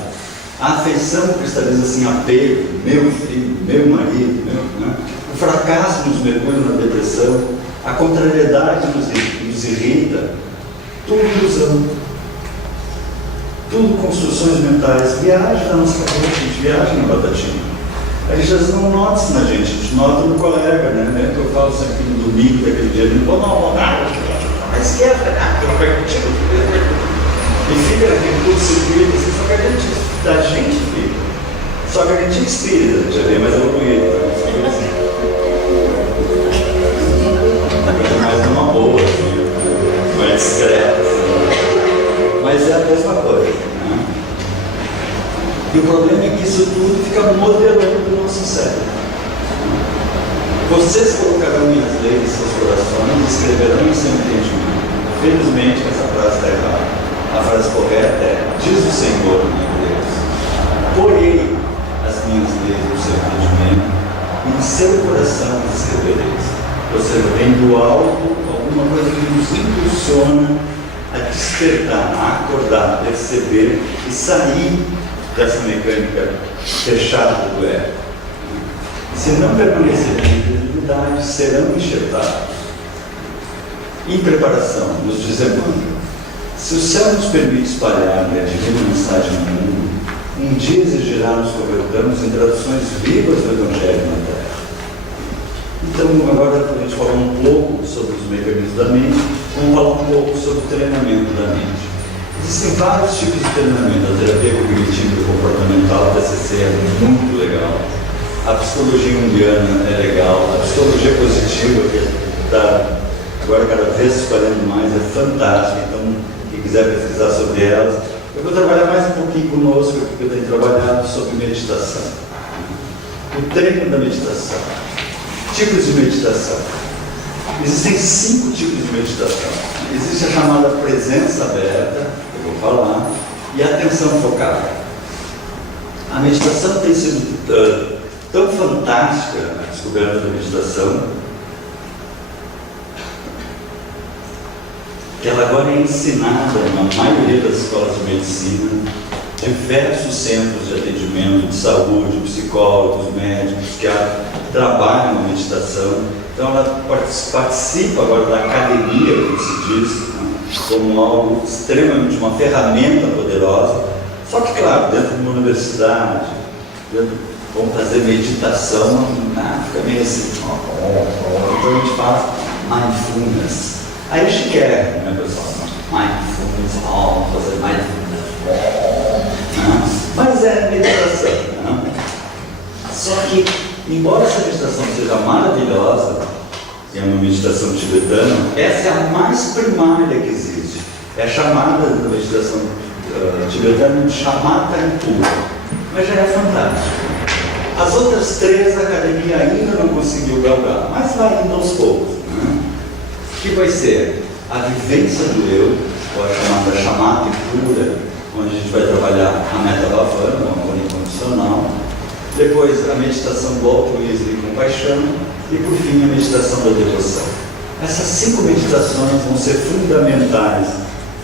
A afeição cristaliza assim apego, meu filho, meu marido, né? O fracasso nos mergulha na depressão, a contrariedade nos irrita. Tudo ilusão. Tudo construções mentais. Viaja na nossa cabeça, a gente viaja na batatinha. A gente às vezes não nota isso na gente, a gente nota no colega, né? Que eu falo sempre no domingo, daquele dia, não, mas esquerda, que não vai contigo. E fica naquele curto-circuito, assim, só que a gente fica. Só que a gente é espírita, já vem mais evoluído. Mais uma boa, assim, mais discreta, assim. Mas é a mesma coisa. Né? E o problema é que isso tudo fica modelando o nosso cérebro. Vocês colocarão minhas leis em seus corações e escreverão em seu entendimento. Felizmente essa frase está errada. A frase correta é: diz o Senhor, meu Deus, porei as minhas leis no seu entendimento e em seu coração as escrevereis. Ou seja, vem do alto alguma coisa que nos impulsiona a despertar, a acordar, a perceber e sair dessa mecânica fechada do ego. Se não permanecerem em credibilidade, serão enxertados. Em preparação, nos dizemos: se o céu nos permite espalhar a divina mensagem no mundo, um dia exigirá nos convertamos em traduções vivas do Evangelho na Terra. Então, agora a gente falar um pouco sobre os mecanismos da mente, vamos falar um pouco sobre o treinamento da mente. Existem vários tipos de treinamento. A terapia cognitiva e comportamental, a TCC, é muito legal. A psicologia junguiana é legal. A psicologia positiva, que está agora cada vez se espalhando mais, é fantástica. Então, quem quiser pesquisar sobre elas, eu vou trabalhar mais um pouquinho conosco, porque eu tenho trabalhado sobre meditação. O treino da meditação. Tipos de meditação. Existem 5 tipos de meditação. Existe a chamada presença aberta, que eu vou falar, e a atenção focada. A meditação tem sido tão fantástica, a descoberta da meditação, que ela agora é ensinada na maioria das escolas de medicina, diversos centros de atendimento de saúde, psicólogos, médicos que trabalham na meditação. Então ela participa agora da academia, como se diz, né, como algo extremamente, uma ferramenta poderosa. Só que, claro, dentro de uma universidade, vamos fazer meditação, fica meio assim, então a gente faz mindfulness. Aí é chiquérrimo, né, pessoal? Mindfulness, fazer mindfulness. Mas é meditação. Né? Só que, embora essa meditação seja maravilhosa, e é uma meditação tibetana, essa é a mais primária que existe. É chamada da meditação tibetana de Shamatha Impura, mas já é fantástica. As outras 3 a academia ainda não conseguiu galgar, mas vai indo aos poucos. Né? Que vai ser a vivência do eu, ou a chamada Shamatha Impura, onde a gente vai trabalhar a meta-lavana, o amor incondicional, depois a meditação do altruísmo e compaixão, e por fim a meditação da devoção. Essas 5 meditações vão ser fundamentais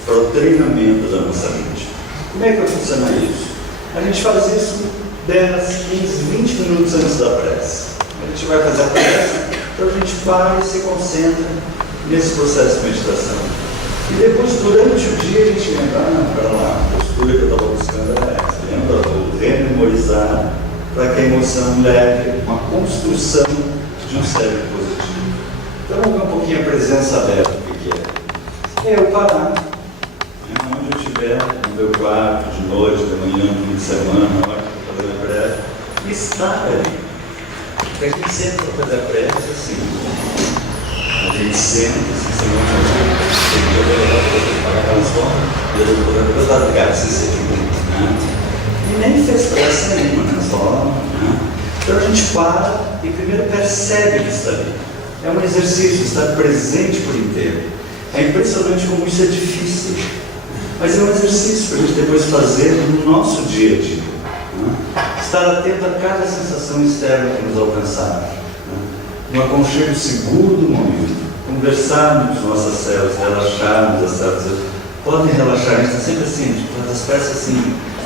para o treinamento da nossa mente. Como é que vai funcionar isso? A gente faz isso 10, 15, 20 minutos antes da prece. A gente vai fazer a prece, então a gente para e se concentra nesse processo de meditação. E depois, durante o dia, a gente lembra, para lá, a postura que eu estava buscando era essa. Lembra? Vou rememorizar para que a emoção leve uma construção de um cérebro positivo. Então, vamos ver um pouquinho a presença aberta, o que é. É eu parar, onde eu estiver, no meu quarto, de noite, de manhã, no fim de semana, na hora que eu estou fazendo a prece, e estar ali. Porque a gente sempre vai fazer a prece assim. A gente senta, assim, e nem fez pressa nenhuma, né? Só, né? Então a gente para e primeiro percebe que está ali. É um exercício, estar presente por inteiro. É impressionante como isso é difícil, mas é um exercício para a gente depois fazer no nosso dia a dia. Né? Estar atento a cada sensação externa que nos alcançar. Um aconchego seguro do momento, conversarmos com nossas células, relaxarmos as células, podem relaxar, a gente está sempre assim, tipo, as pressas assim.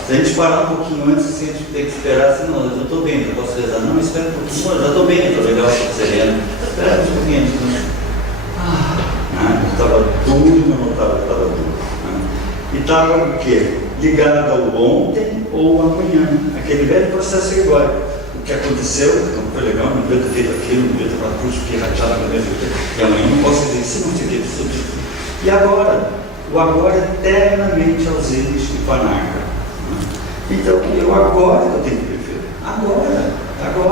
Se a gente parar um pouquinho antes, assim, a gente tem que esperar assim, não, eu estou bem, eu posso rezar. Não, espera um pouquinho, não, eu já estou bem, estou legal, estou sereno. Espera um pouquinho antes. Eu estava duro, mas não estava duro. E estava o quê? Ligado ao ontem ou amanhã. Aquele velho processo egóico. O que aconteceu, não foi legal, não devia ter feito aquilo, não devia ter falado, puxa, fiquei rateado, não devia ter. E amanhã não posso dizer, se não sei o que, e agora? O agora é eternamente ausente e panarca. Então, eu agora eu tenho que viver. Agora eu vou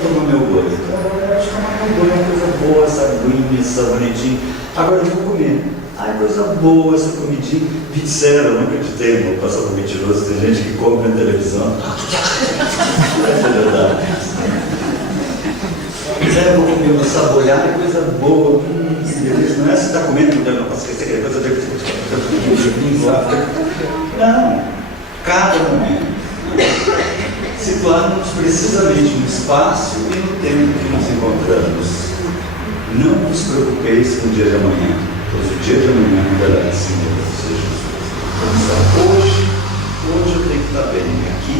tomar meu banho. Então, agora eu acho que tomar meu banho é uma coisa boa, essa aguinha, essa sabonetinha. Agora eu vou comer. Ai, coisa boa essa comidinha. Sincero, eu não acreditei, vou passar por mentiroso. Tem gente que come na televisão. É verdade. Eu vou comer uma saboreada, é coisa boa. Não é você está comendo, não posso esquecer aquela coisa de. Não, cada momento. Situarmos precisamente no espaço e no tempo que nos encontramos. Não vos preocupeis com o dia de amanhã, pois o dia de amanhã não verá assim hoje eu tenho que estar bem, aqui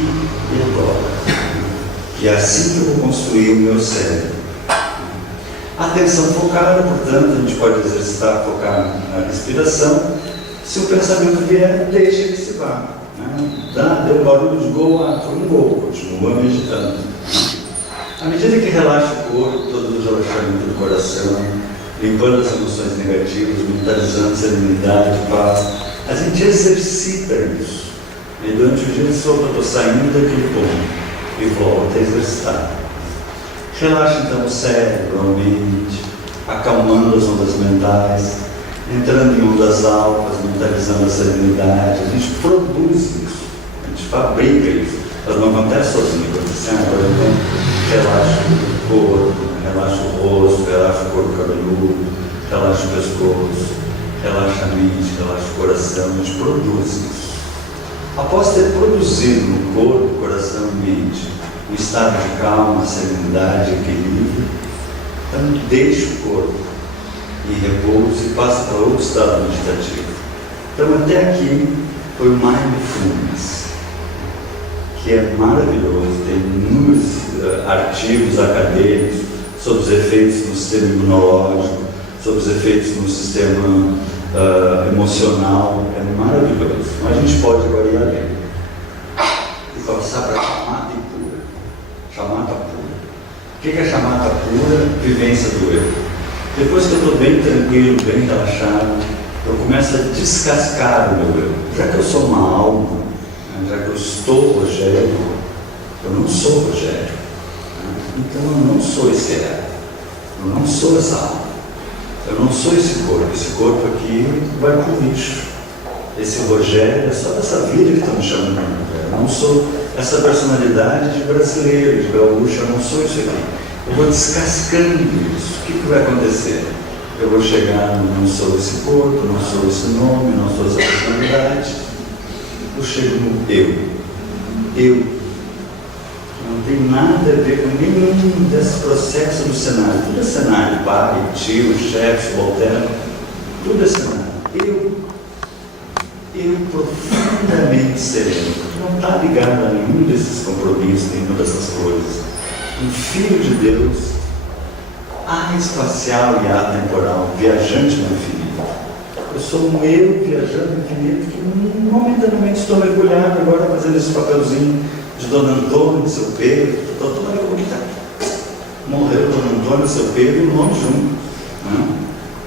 e agora. E é assim que eu vou construir o meu cérebro. Atenção focada, portanto, a gente pode exercitar, focar na respiração. Se o pensamento vier, deixa que se vá. Deu um barulho de gol, foi um gol, continua meditando. À medida que relaxa o corpo, todo o relaxamento do coração, limpando as emoções negativas, mentalizando serenidade, paz, a gente exercita isso. E durante o dia eu estou saindo daquele ponto e volto a exercitar. Relaxa então o cérebro, a mente, acalmando as ondas mentais, entrando em ondas altas, mentalizando a serenidade. A gente produz isso, a gente fabrica isso. Mas não acontece sozinho, acontece agora. Então, relaxa o corpo, relaxa o rosto, relaxa o corpo cabeludo, relaxa o pescoço, relaxa a mente, relaxa o coração. A gente produz isso. Após ter produzido no corpo, coração e mente um estado de calma, serenidade, equilíbrio, então deixa o corpo e repouso e passa para outro estado meditativo. Então até aqui foi o Mindfulness, que é maravilhoso, tem inúmeros artigos acadêmicos sobre os efeitos no sistema imunológico, sobre os efeitos no sistema emocional, é maravilhoso. Mas a gente pode agora ir além e passar para a chamata pura. Chamata pura. O que é a chamata pura? Vivência do eu. Depois que eu estou bem tranquilo, bem relaxado, eu começo a descascar o meu eu. Já que eu sou uma alma, já que eu estou Rogério, eu não sou Rogério. Então eu não sou esse ego, eu não sou essa alma, eu não sou esse corpo aqui vai para o lixo. Esse Rogério é só dessa vida que estão me chamando de Rogério. Eu não sou essa personalidade de brasileiro, de gaúcho, eu não sou isso aqui. Eu vou descascando isso. O que vai acontecer? Eu vou chegar no não sou esse corpo, não sou esse nome, não sou essa personalidade. Eu chego no eu. Eu. Não tem nada a ver com nenhum desses processos do cenário. Tudo é cenário. Pai, tio, chefe, subalterno. Tudo é cenário. Eu profundamente sereno. Não está ligado a nenhum desses compromissos, nenhuma dessas coisas. Um filho de Deus, espacial e atemporal, viajante no infinito. Eu sou um eu viajando no infinito que momentaneamente estou mergulhado agora fazendo esse papelzinho de Dona Antônio, seu Pedro. Doutor, olha como que está. Morreu Dona Antônio, seu Pedro e o nome junto.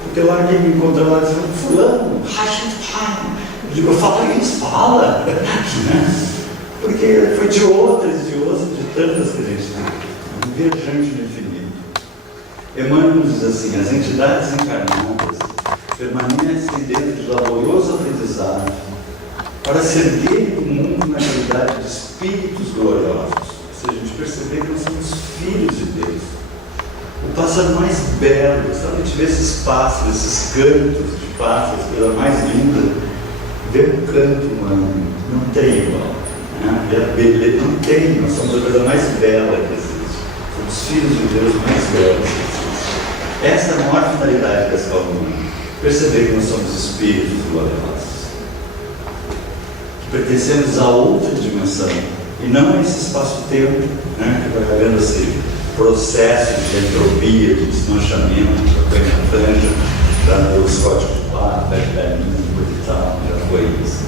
Porque lá quem me encontra lá dizendo, fulano, eu digo, fala isso, fala. Porque foi de outras, de tantas que a gente tem. Um viajante no infinito. Emmanuel nos diz assim, as entidades encarnadas permanecem dentro de laborioso aprendizado para servirem o mundo na qualidade de espíritos gloriosos. Ou seja, a gente perceber que nós somos filhos de Deus. O pássaro mais belo, sabe? A gente vê esses pássaros, esses cantos de pássaros, coisa mais linda. Ver um canto humano, não tem igual. Ver a beleza, não tem, nós somos a coisa mais bela que existe. Somos filhos de Deus mais belos que existe. Essa é a maior finalidade da escola humana. perceber que nós somos espíritos gloriosos, que pertencemos a outra dimensão, e não a esse espaço-tempo, né, que vai havendo esse processo de entropia, de desmanchamento, da coisa franja, dos códigos de barra, da linha, coisa e tal, já foi isso.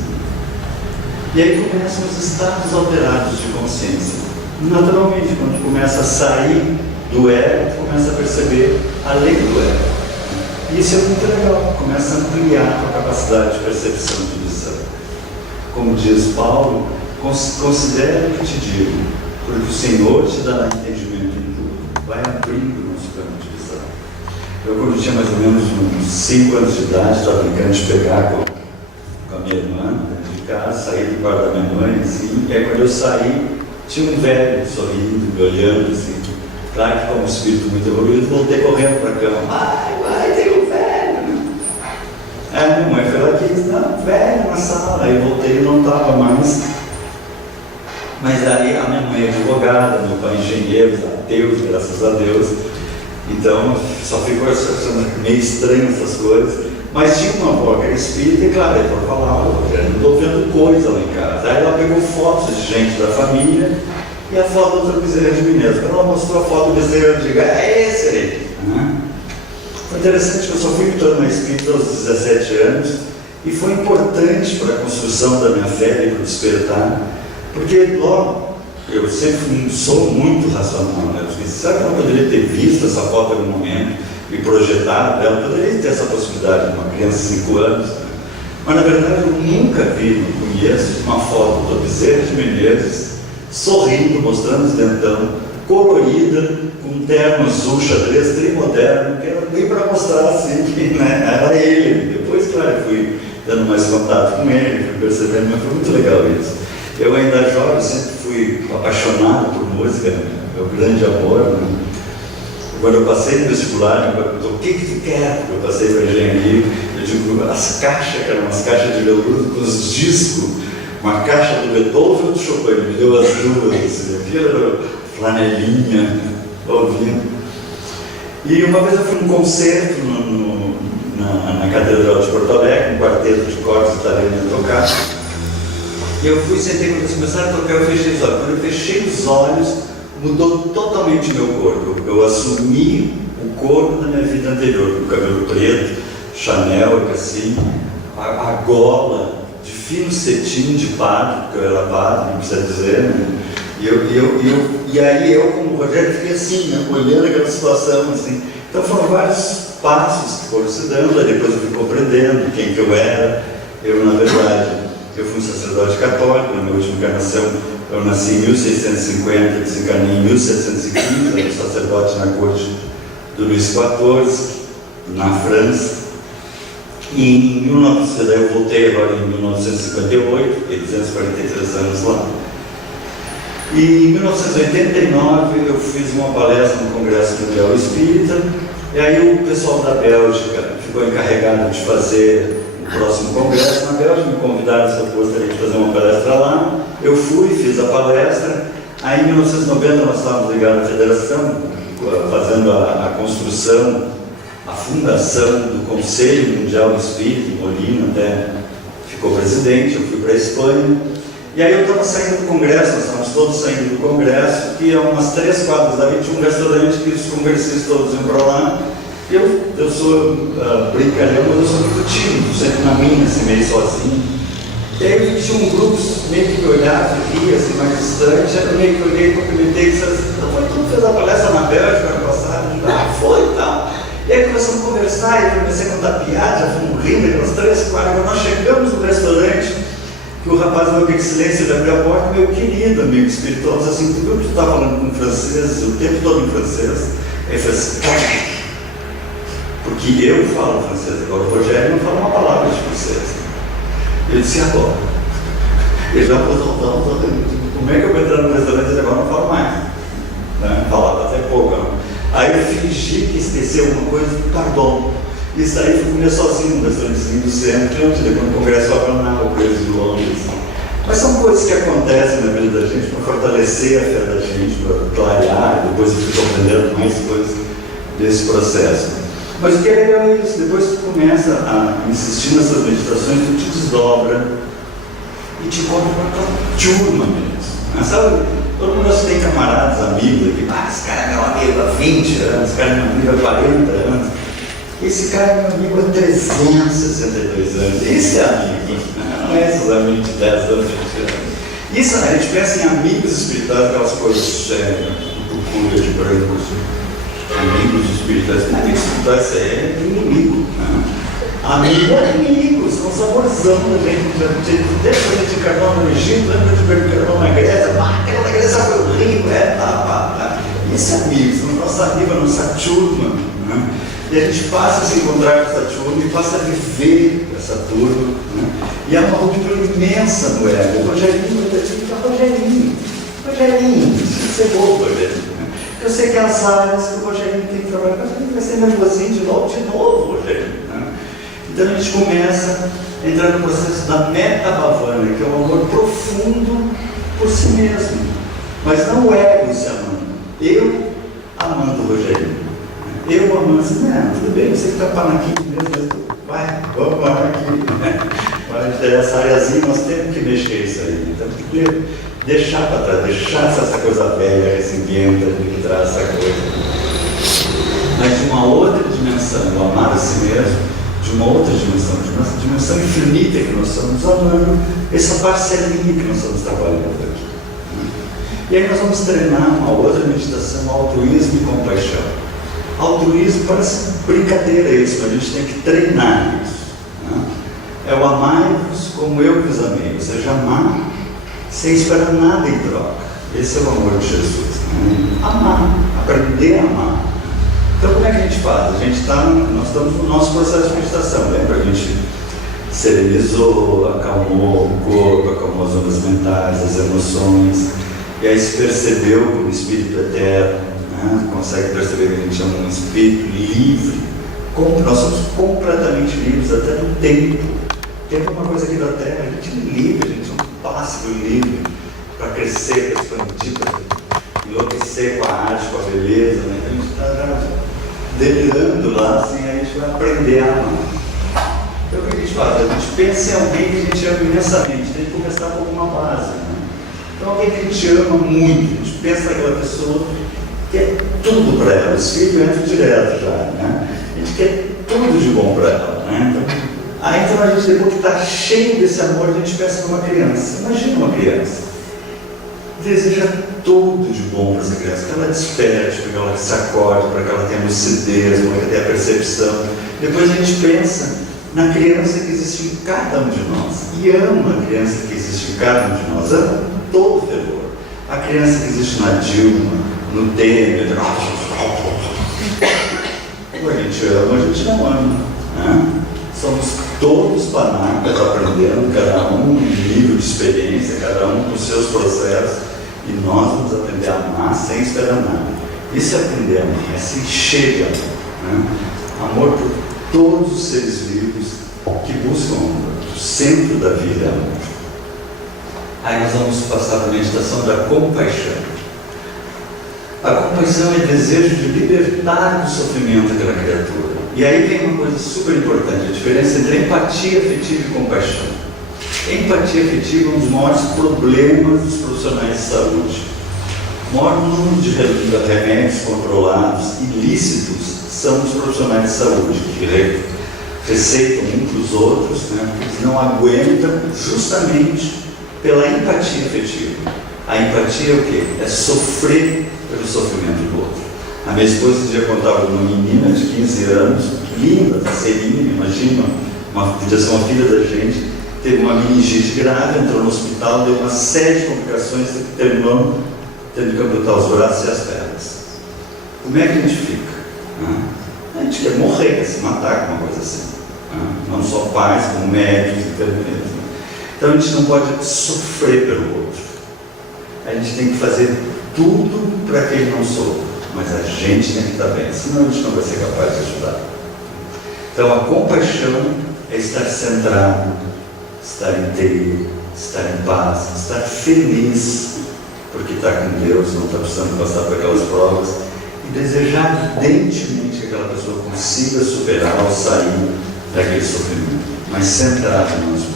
E aí começam os estados alterados de consciência. Naturalmente, quando a gente começa a sair do ego, começa a perceber além do ego. E isso é muito legal, começa a ampliar a tua capacidade de percepção de visão. Como diz Paulo, considere o que te digo, porque o Senhor te dará entendimento em tudo, vai abrindo o nosso campo de visão. Eu, quando tinha mais ou menos uns 5 anos de idade, estava brincando de pegar com a minha irmã dentro de casa, saí do quarto da minha mãe, assim, e aí quando eu saí, tinha um velho sorrindo, me olhando, assim. Claro que, como um espírito muito evoluído, voltei correndo para a cama. Vai, tem um velho. Aí minha mãe foi lá e disse, não, velho na sala. Aí voltei e não estava mais. Mas aí a minha mãe é advogada, meu pai é engenheiro, ateus, graças a Deus. Então, só ficou meio estranho essas coisas. Mas tinha uma avó que era espírita e, claro, ela falava, eu não estou vendo coisa lá em casa. Aí ela pegou fotos de gente da família e a foto do outro bezerro de Mineiro. Quando ela mostrou a foto do bezerro, eu digo, é esse aí. Foi interessante que eu só fui me tornar espírita aos 17 anos e foi importante para a construção da minha fé e para o despertar, porque logo, eu sempre sou muito racional, né? Eu disse, será que eu não poderia ter visto essa foto em algum momento e projetado ela? Eu poderia ter essa possibilidade de uma criança de 5 anos, né? Mas na verdade eu nunca vi, não conheço uma foto do bezerro de Menezes sorrindo, mostrando os dentão, colorida, com um terno azul xadrez trimoderno, que era bem para mostrar assim que, né, era ele. Depois, claro, eu fui dando mais contato com ele, fui percebendo, mas foi muito legal isso. Eu ainda jovem sempre fui apaixonado por música, né? Meu grande amor, né? Quando eu passei no vestibular, me perguntou, o que tu quer? Porque eu passei para engenharia, eu digo, as caixas, que eram umas caixas de veludo com os discos, uma caixa do Beethoven e do Chopin, ele me deu as duas, assim, aquilo era flanelinha, ouvindo. E uma vez eu fui num concerto na Catedral de Porto Alegre, um quarteto de cordas italianos a tocar, e eu fui, sentei, quando eles começaram a tocar, eu fechei os olhos. Quando eu fechei os olhos, mudou totalmente o meu corpo. Eu assumi o corpo da minha vida anterior, com o cabelo preto, Chanel, assim, a gola de fino cetim de padre, porque eu era padre, não precisa dizer, né? E aí eu, como Rogério, fiquei assim, né, olhando aquela situação, assim. Então foram vários passos que foram se dando, aí depois eu fui compreendendo quem que eu era. Eu, na verdade, eu fui um sacerdote católico, na minha última encarnação, eu nasci em 1650, desencarnei em 1715, era um sacerdote na corte do Luís XIV, na França. E em 1900, eu voltei agora em 1958, fiquei 243 anos lá. E em 1989 eu fiz uma palestra no Congresso Mundial Espírita, e aí o pessoal da Bélgica ficou encarregado de fazer o próximo congresso na Bélgica, me convidaram se eu gostaria de fazer uma palestra lá. Eu fui, fiz a palestra. Aí em 1990 nós estávamos ligados à federação, fazendo a construção, a fundação do Conselho Mundial Espírita, Molina até ficou presidente, eu fui para a Espanha. E aí eu estava saindo do congresso, nós estávamos todos saindo do congresso, que a umas 3 quadras dali tinha um restaurante que os congressistas todos iam para lá. Eu sou brincalhão, mas eu sou muito tímido, sempre na minha, assim, meio sozinho. E aí eu vi que tinha um grupo meio que olhava, via, assim, mais distante, eu meio que olhei, cumprimentei e disse assim, então foi tudo que fez a palestra na Bélgica ano passado? Eu digo, foi e tal. E aí começamos a conversar, e eu comecei a contar piada, já fomos rindo, aquelas 3 quadras. Quando nós chegamos no restaurante, que o rapaz deu aquele silêncio, ele abriu a porta, meu querido amigo espirituoso, assim, tu viu que tu estava falando com francês, o tempo todo em francês? Aí ele falou assim, porque eu falo francês, agora o Rogério não fala uma palavra de francês. Eu disse, agora? Ele já falou, como é que eu vou entrar no restaurante e agora não falo mais? Né? Falava até pouco. Não? Aí eu fingi que esqueci alguma coisa, pardon. Isso aí fui comer sozinho no restaurantezinho do centro, depois no Congresso Apanal, coisas de Londres. Mas são coisas que acontecem na vida da gente para fortalecer a fé da gente, para clarear, depois eu fui aprendendo mais coisas desse processo. Mas o que é legal é isso, depois tu começa a insistir nessas meditações, tu te desdobra e te encontra com a tua turma mesmo. Sabe, todo mundo tem camaradas, amigos aqui, esse cara é meu amigo há 20 anos, esse cara é meu amigo há 40 anos, esse cara é meu amigo há 362 anos, esse é amigo, não é esses amigos de 10 anos, 20 anos. Isso, a gente pensa em amigos espirituais, aquelas coisas purpúrea de branco, amigos espirituais. Não é amigo espiritual, isso aí é inimigo. Amigo é inimigo, são os amorzão da gente. Desde que a gente encarnou no Egito, lembra de que encarnou na Grécia? Aquela na Grécia foi horrível, Isso é amigo, são nossa amiga, nossa turma. E a gente passa a se encontrar com essa turma e passa a viver com essa turma. E há uma ruptura imensa no ego. O Rogerinho, Rogerinho, você é bobo, Rogerinho. Eu sei que as áreas que o Rogerinho tem que trabalhar, mas ele vai ser nervosinho de novo, Rogerinho. Então a gente começa a entrar no processo da meta-bhavana, que é um amor profundo por si mesmo. Mas não o ego se amando. Eu amando o Rogerinho. Eu amando assim, não, tudo bem, você que está panaquinho mesmo, vai, vamos lá aqui. Mas essa areazinha nós temos que mexer isso aí. Então tem que deixar para trás, deixar essa coisa velha, recipienta, que traz essa coisa. Mas de uma outra dimensão, o amar a si mesmo, de uma outra dimensão, de uma dimensão infinita que nós estamos amando, essa parcelinha que nós estamos trabalhando aqui. E aí nós vamos treinar uma outra meditação, altruísmo e compaixão. Altruísmo parece brincadeira isso, mas a gente tem que treinar isso. É o amai-vos como eu vos amei, ou seja, amar sem esperar nada em troca. Esse é o amor de Jesus. Amar, aprender a amar. Então como é que a gente faz? Nós estamos no nosso processo de meditação, lembra? A gente serenizou, acalmou o corpo, acalmou as ondas mentais, as emoções, e aí se percebeu como espírito eterno, consegue perceber que a gente é um espírito livre. Nós somos completamente livres até do tempo. Tem alguma coisa aqui da Terra, a gente é livre, a gente é um pássaro livre para crescer, para expandir, para enlouquecer com a arte, com a beleza. A gente está delirando lá, assim, a gente vai aprender a amar. Então o que a gente faz? A gente pensa em alguém que a gente ama imensamente, tem que começar com alguma base. Então alguém que a gente ama muito, a gente pensa naquela pessoa que é tudo para ela, os filhos entram direto já, A gente quer tudo de bom para ela, Então a gente, depois que está cheio desse amor, a gente pensa numa criança. Imagina uma criança. Deseja tudo de bom para essa criança, que ela desperte, para que ela se acorde, para que ela tenha lucidez, para que ela tenha percepção. Depois a gente pensa na criança que existe em cada um de nós. E ama a criança que existe em cada um de nós. Ama todo o fervor. A criança que existe na Dilma, no Temer. Como a gente ama, a gente não ama. Somos todos panacas aprendendo, cada um um nível de experiência, cada um com os seus processos, e nós vamos aprender a amar sem esperar nada. Isso é aprender a amar, é se encher de amor. Amor por todos os seres vivos que buscam amor. O centro da vida é amor. Aí nós vamos passar para a meditação da compaixão. A compaixão é desejo de libertar do sofrimento daquela criatura. E aí vem uma coisa super importante, a diferença entre empatia afetiva e compaixão. Empatia afetiva é um dos maiores problemas dos profissionais de saúde. O maior número de remédios controlados, ilícitos, são os profissionais de saúde, que receitam uns para os outros, porque eles não aguentam justamente pela empatia afetiva. A empatia é o quê? É sofrer pelo sofrimento do outro. A minha esposa já contava uma menina de 15 anos, linda, serinha, imagina, podia ser uma filha da gente, teve uma meningite grave, entrou no hospital, deu uma série de complicações, terminou tendo que amputar os braços e as pernas. Como é que a gente fica? A gente quer morrer, quer se matar com uma coisa assim. Não só pais, como médicos, enfermeiros. Então a gente não pode sofrer pelo outro. A gente tem que fazer tudo para que ele não sofra. Mas a gente tem que estar bem, senão a gente não vai ser capaz de ajudar. Então a compaixão é estar centrado, estar inteiro, estar em paz, estar feliz, porque está com Deus, não está precisando passar por aquelas provas, e desejar ardentemente que aquela pessoa consiga superar ou sair daquele sofrimento, mas centrado em nós mesmos.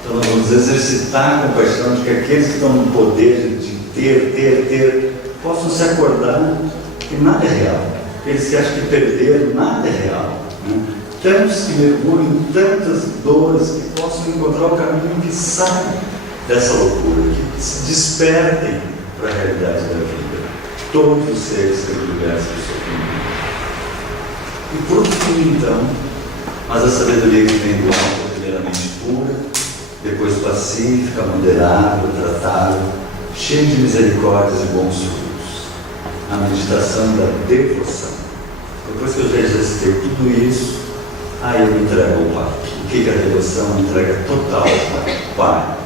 Então nós vamos exercitar a compaixão de que aqueles que estão no poder de ter, possam se acordar que nada é real. Aqueles que acham que perderam, nada é real. Né? Tantos que mergulham em tantas dores que possam encontrar o caminho que sai dessa loucura, que se despertem para a realidade da vida. Todos os seres que universo do sofrimento. E por fim, então, mas a sabedoria que vem do alto, primeiramente pura, depois pacífica, moderada, tratável, cheia de misericórdias e bons frutos. A meditação da devoção. Depois que eu já exercitei tudo isso, aí eu me entrego ao Pai. O que é a devoção? A entrega total ao Pai. Pai,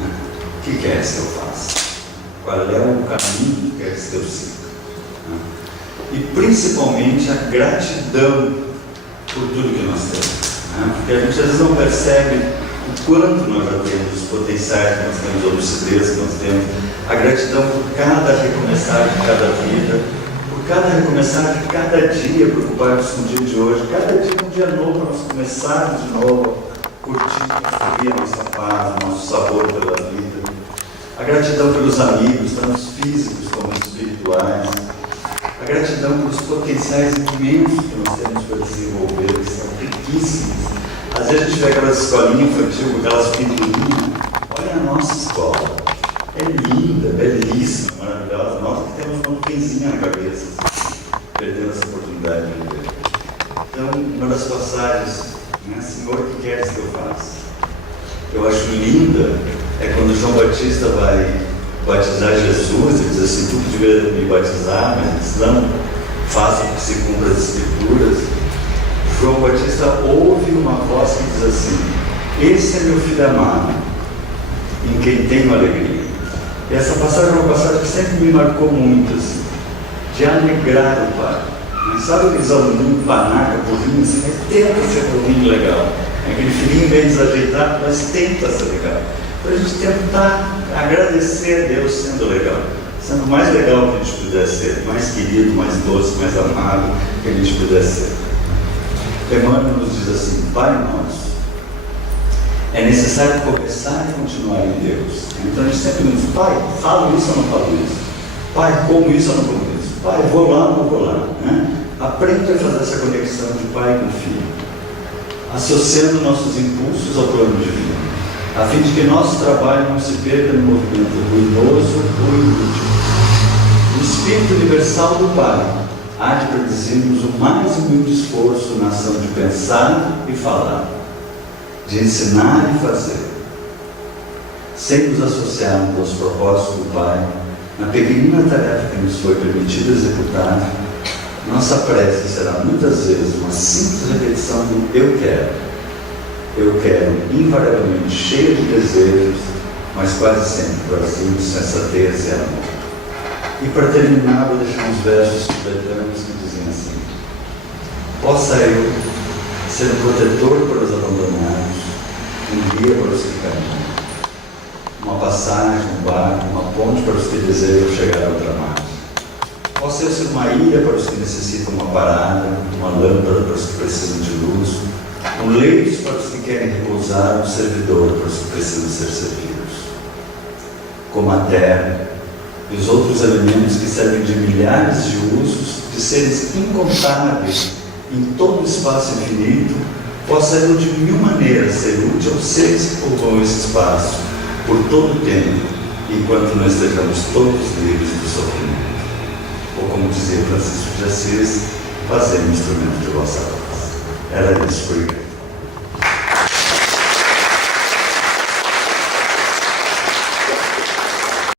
o que queres que eu faça? Qual é o caminho que queres que eu siga? E principalmente a gratidão por tudo que nós temos. Porque a gente às vezes não percebe o quanto nós já temos, os potenciais que nós temos, a lucidez que nós temos, a gratidão por cada recomeçar de cada vida, por cada recomeçar de cada dia, preocuparmos com o dia de hoje, cada dia um dia novo para nós começarmos de novo, curtir, construir a nossa paz, o nosso sabor pela vida, a gratidão pelos amigos, tanto físicos como espirituais, a gratidão pelos potenciais imensos que nós temos para desenvolver, que são riquíssimos. Às vezes a gente vê aquelas escolinhas infantis com aquelas pinturinhas. Olha a nossa escola. É linda, belíssima, maravilhosa. Nós que temos uma nuvenzinha na cabeça, assim, perdendo essa oportunidade de viver. Então, uma das passagens, né, Senhor, o que queres que eu faça? Eu acho linda é quando João Batista vai batizar Jesus, ele diz assim, tu que devia me batizar, mas diz, não, faça que se cumpra as Escrituras. João Batista ouve uma voz que diz assim, esse é meu filho amado, em quem tenho alegria. E essa passagem é uma passagem que sempre me marcou muito, assim, de alegrar o Pai. Mas sabe aqueles aluninhos, panaca, burrinho, assim, mas tenta ser burrinho legal. Aquele filhinho bem desajeitado, mas tenta ser legal. Para a gente tentar agradecer a Deus sendo legal, sendo o mais legal que a gente puder ser, mais querido, mais doce, mais amado que a gente puder ser. Emmanuel nos diz assim, Pai nosso, é necessário começar e continuar em Deus. Então a gente sempre diz, Pai, falo isso ou não falo isso? Pai, como isso ou não como isso? Pai, vou lá ou não vou lá? Né? Aprenda a fazer essa conexão de pai com filho, associando nossos impulsos ao plano divino, a fim de que nosso trabalho não se perca no movimento ruinoso ou inútil. O Espírito Universal do Pai há de produzirmos o mais humilde esforço na ação de pensar e falar, de ensinar e fazer. Sem nos associarmos aos propósitos do Pai, na pequenina tarefa que nos foi permitido executar, nossa prece será muitas vezes uma simples repetição do eu quero. Eu quero, invariavelmente cheio de desejos, mas quase sempre vazio de sensatez e amor. E para terminar, vou deixar uns versos tibetanos que dizem assim, possa eu ser um protetor para os abandonados, um guia para os que caminham, uma passagem, um barco, uma ponte para os que desejam chegar ao outra margem. Possa eu ser uma ilha para os que necessitam uma parada, uma lâmpada para os que precisam de luz, um leito para os que querem repousar, um servidor para os que precisam ser servidos. Como a terra e os outros elementos que servem de milhares de usos, de seres incontáveis em todo o espaço infinito, possa eu de mil maneiras ser útil aos seres que povoam esse espaço, por todo o tempo, enquanto nós estejamos todos livres do sofrimento. Ou como dizia Francisco de Assis, fazendo instrumento de vossa voz. Era isso, obrigado.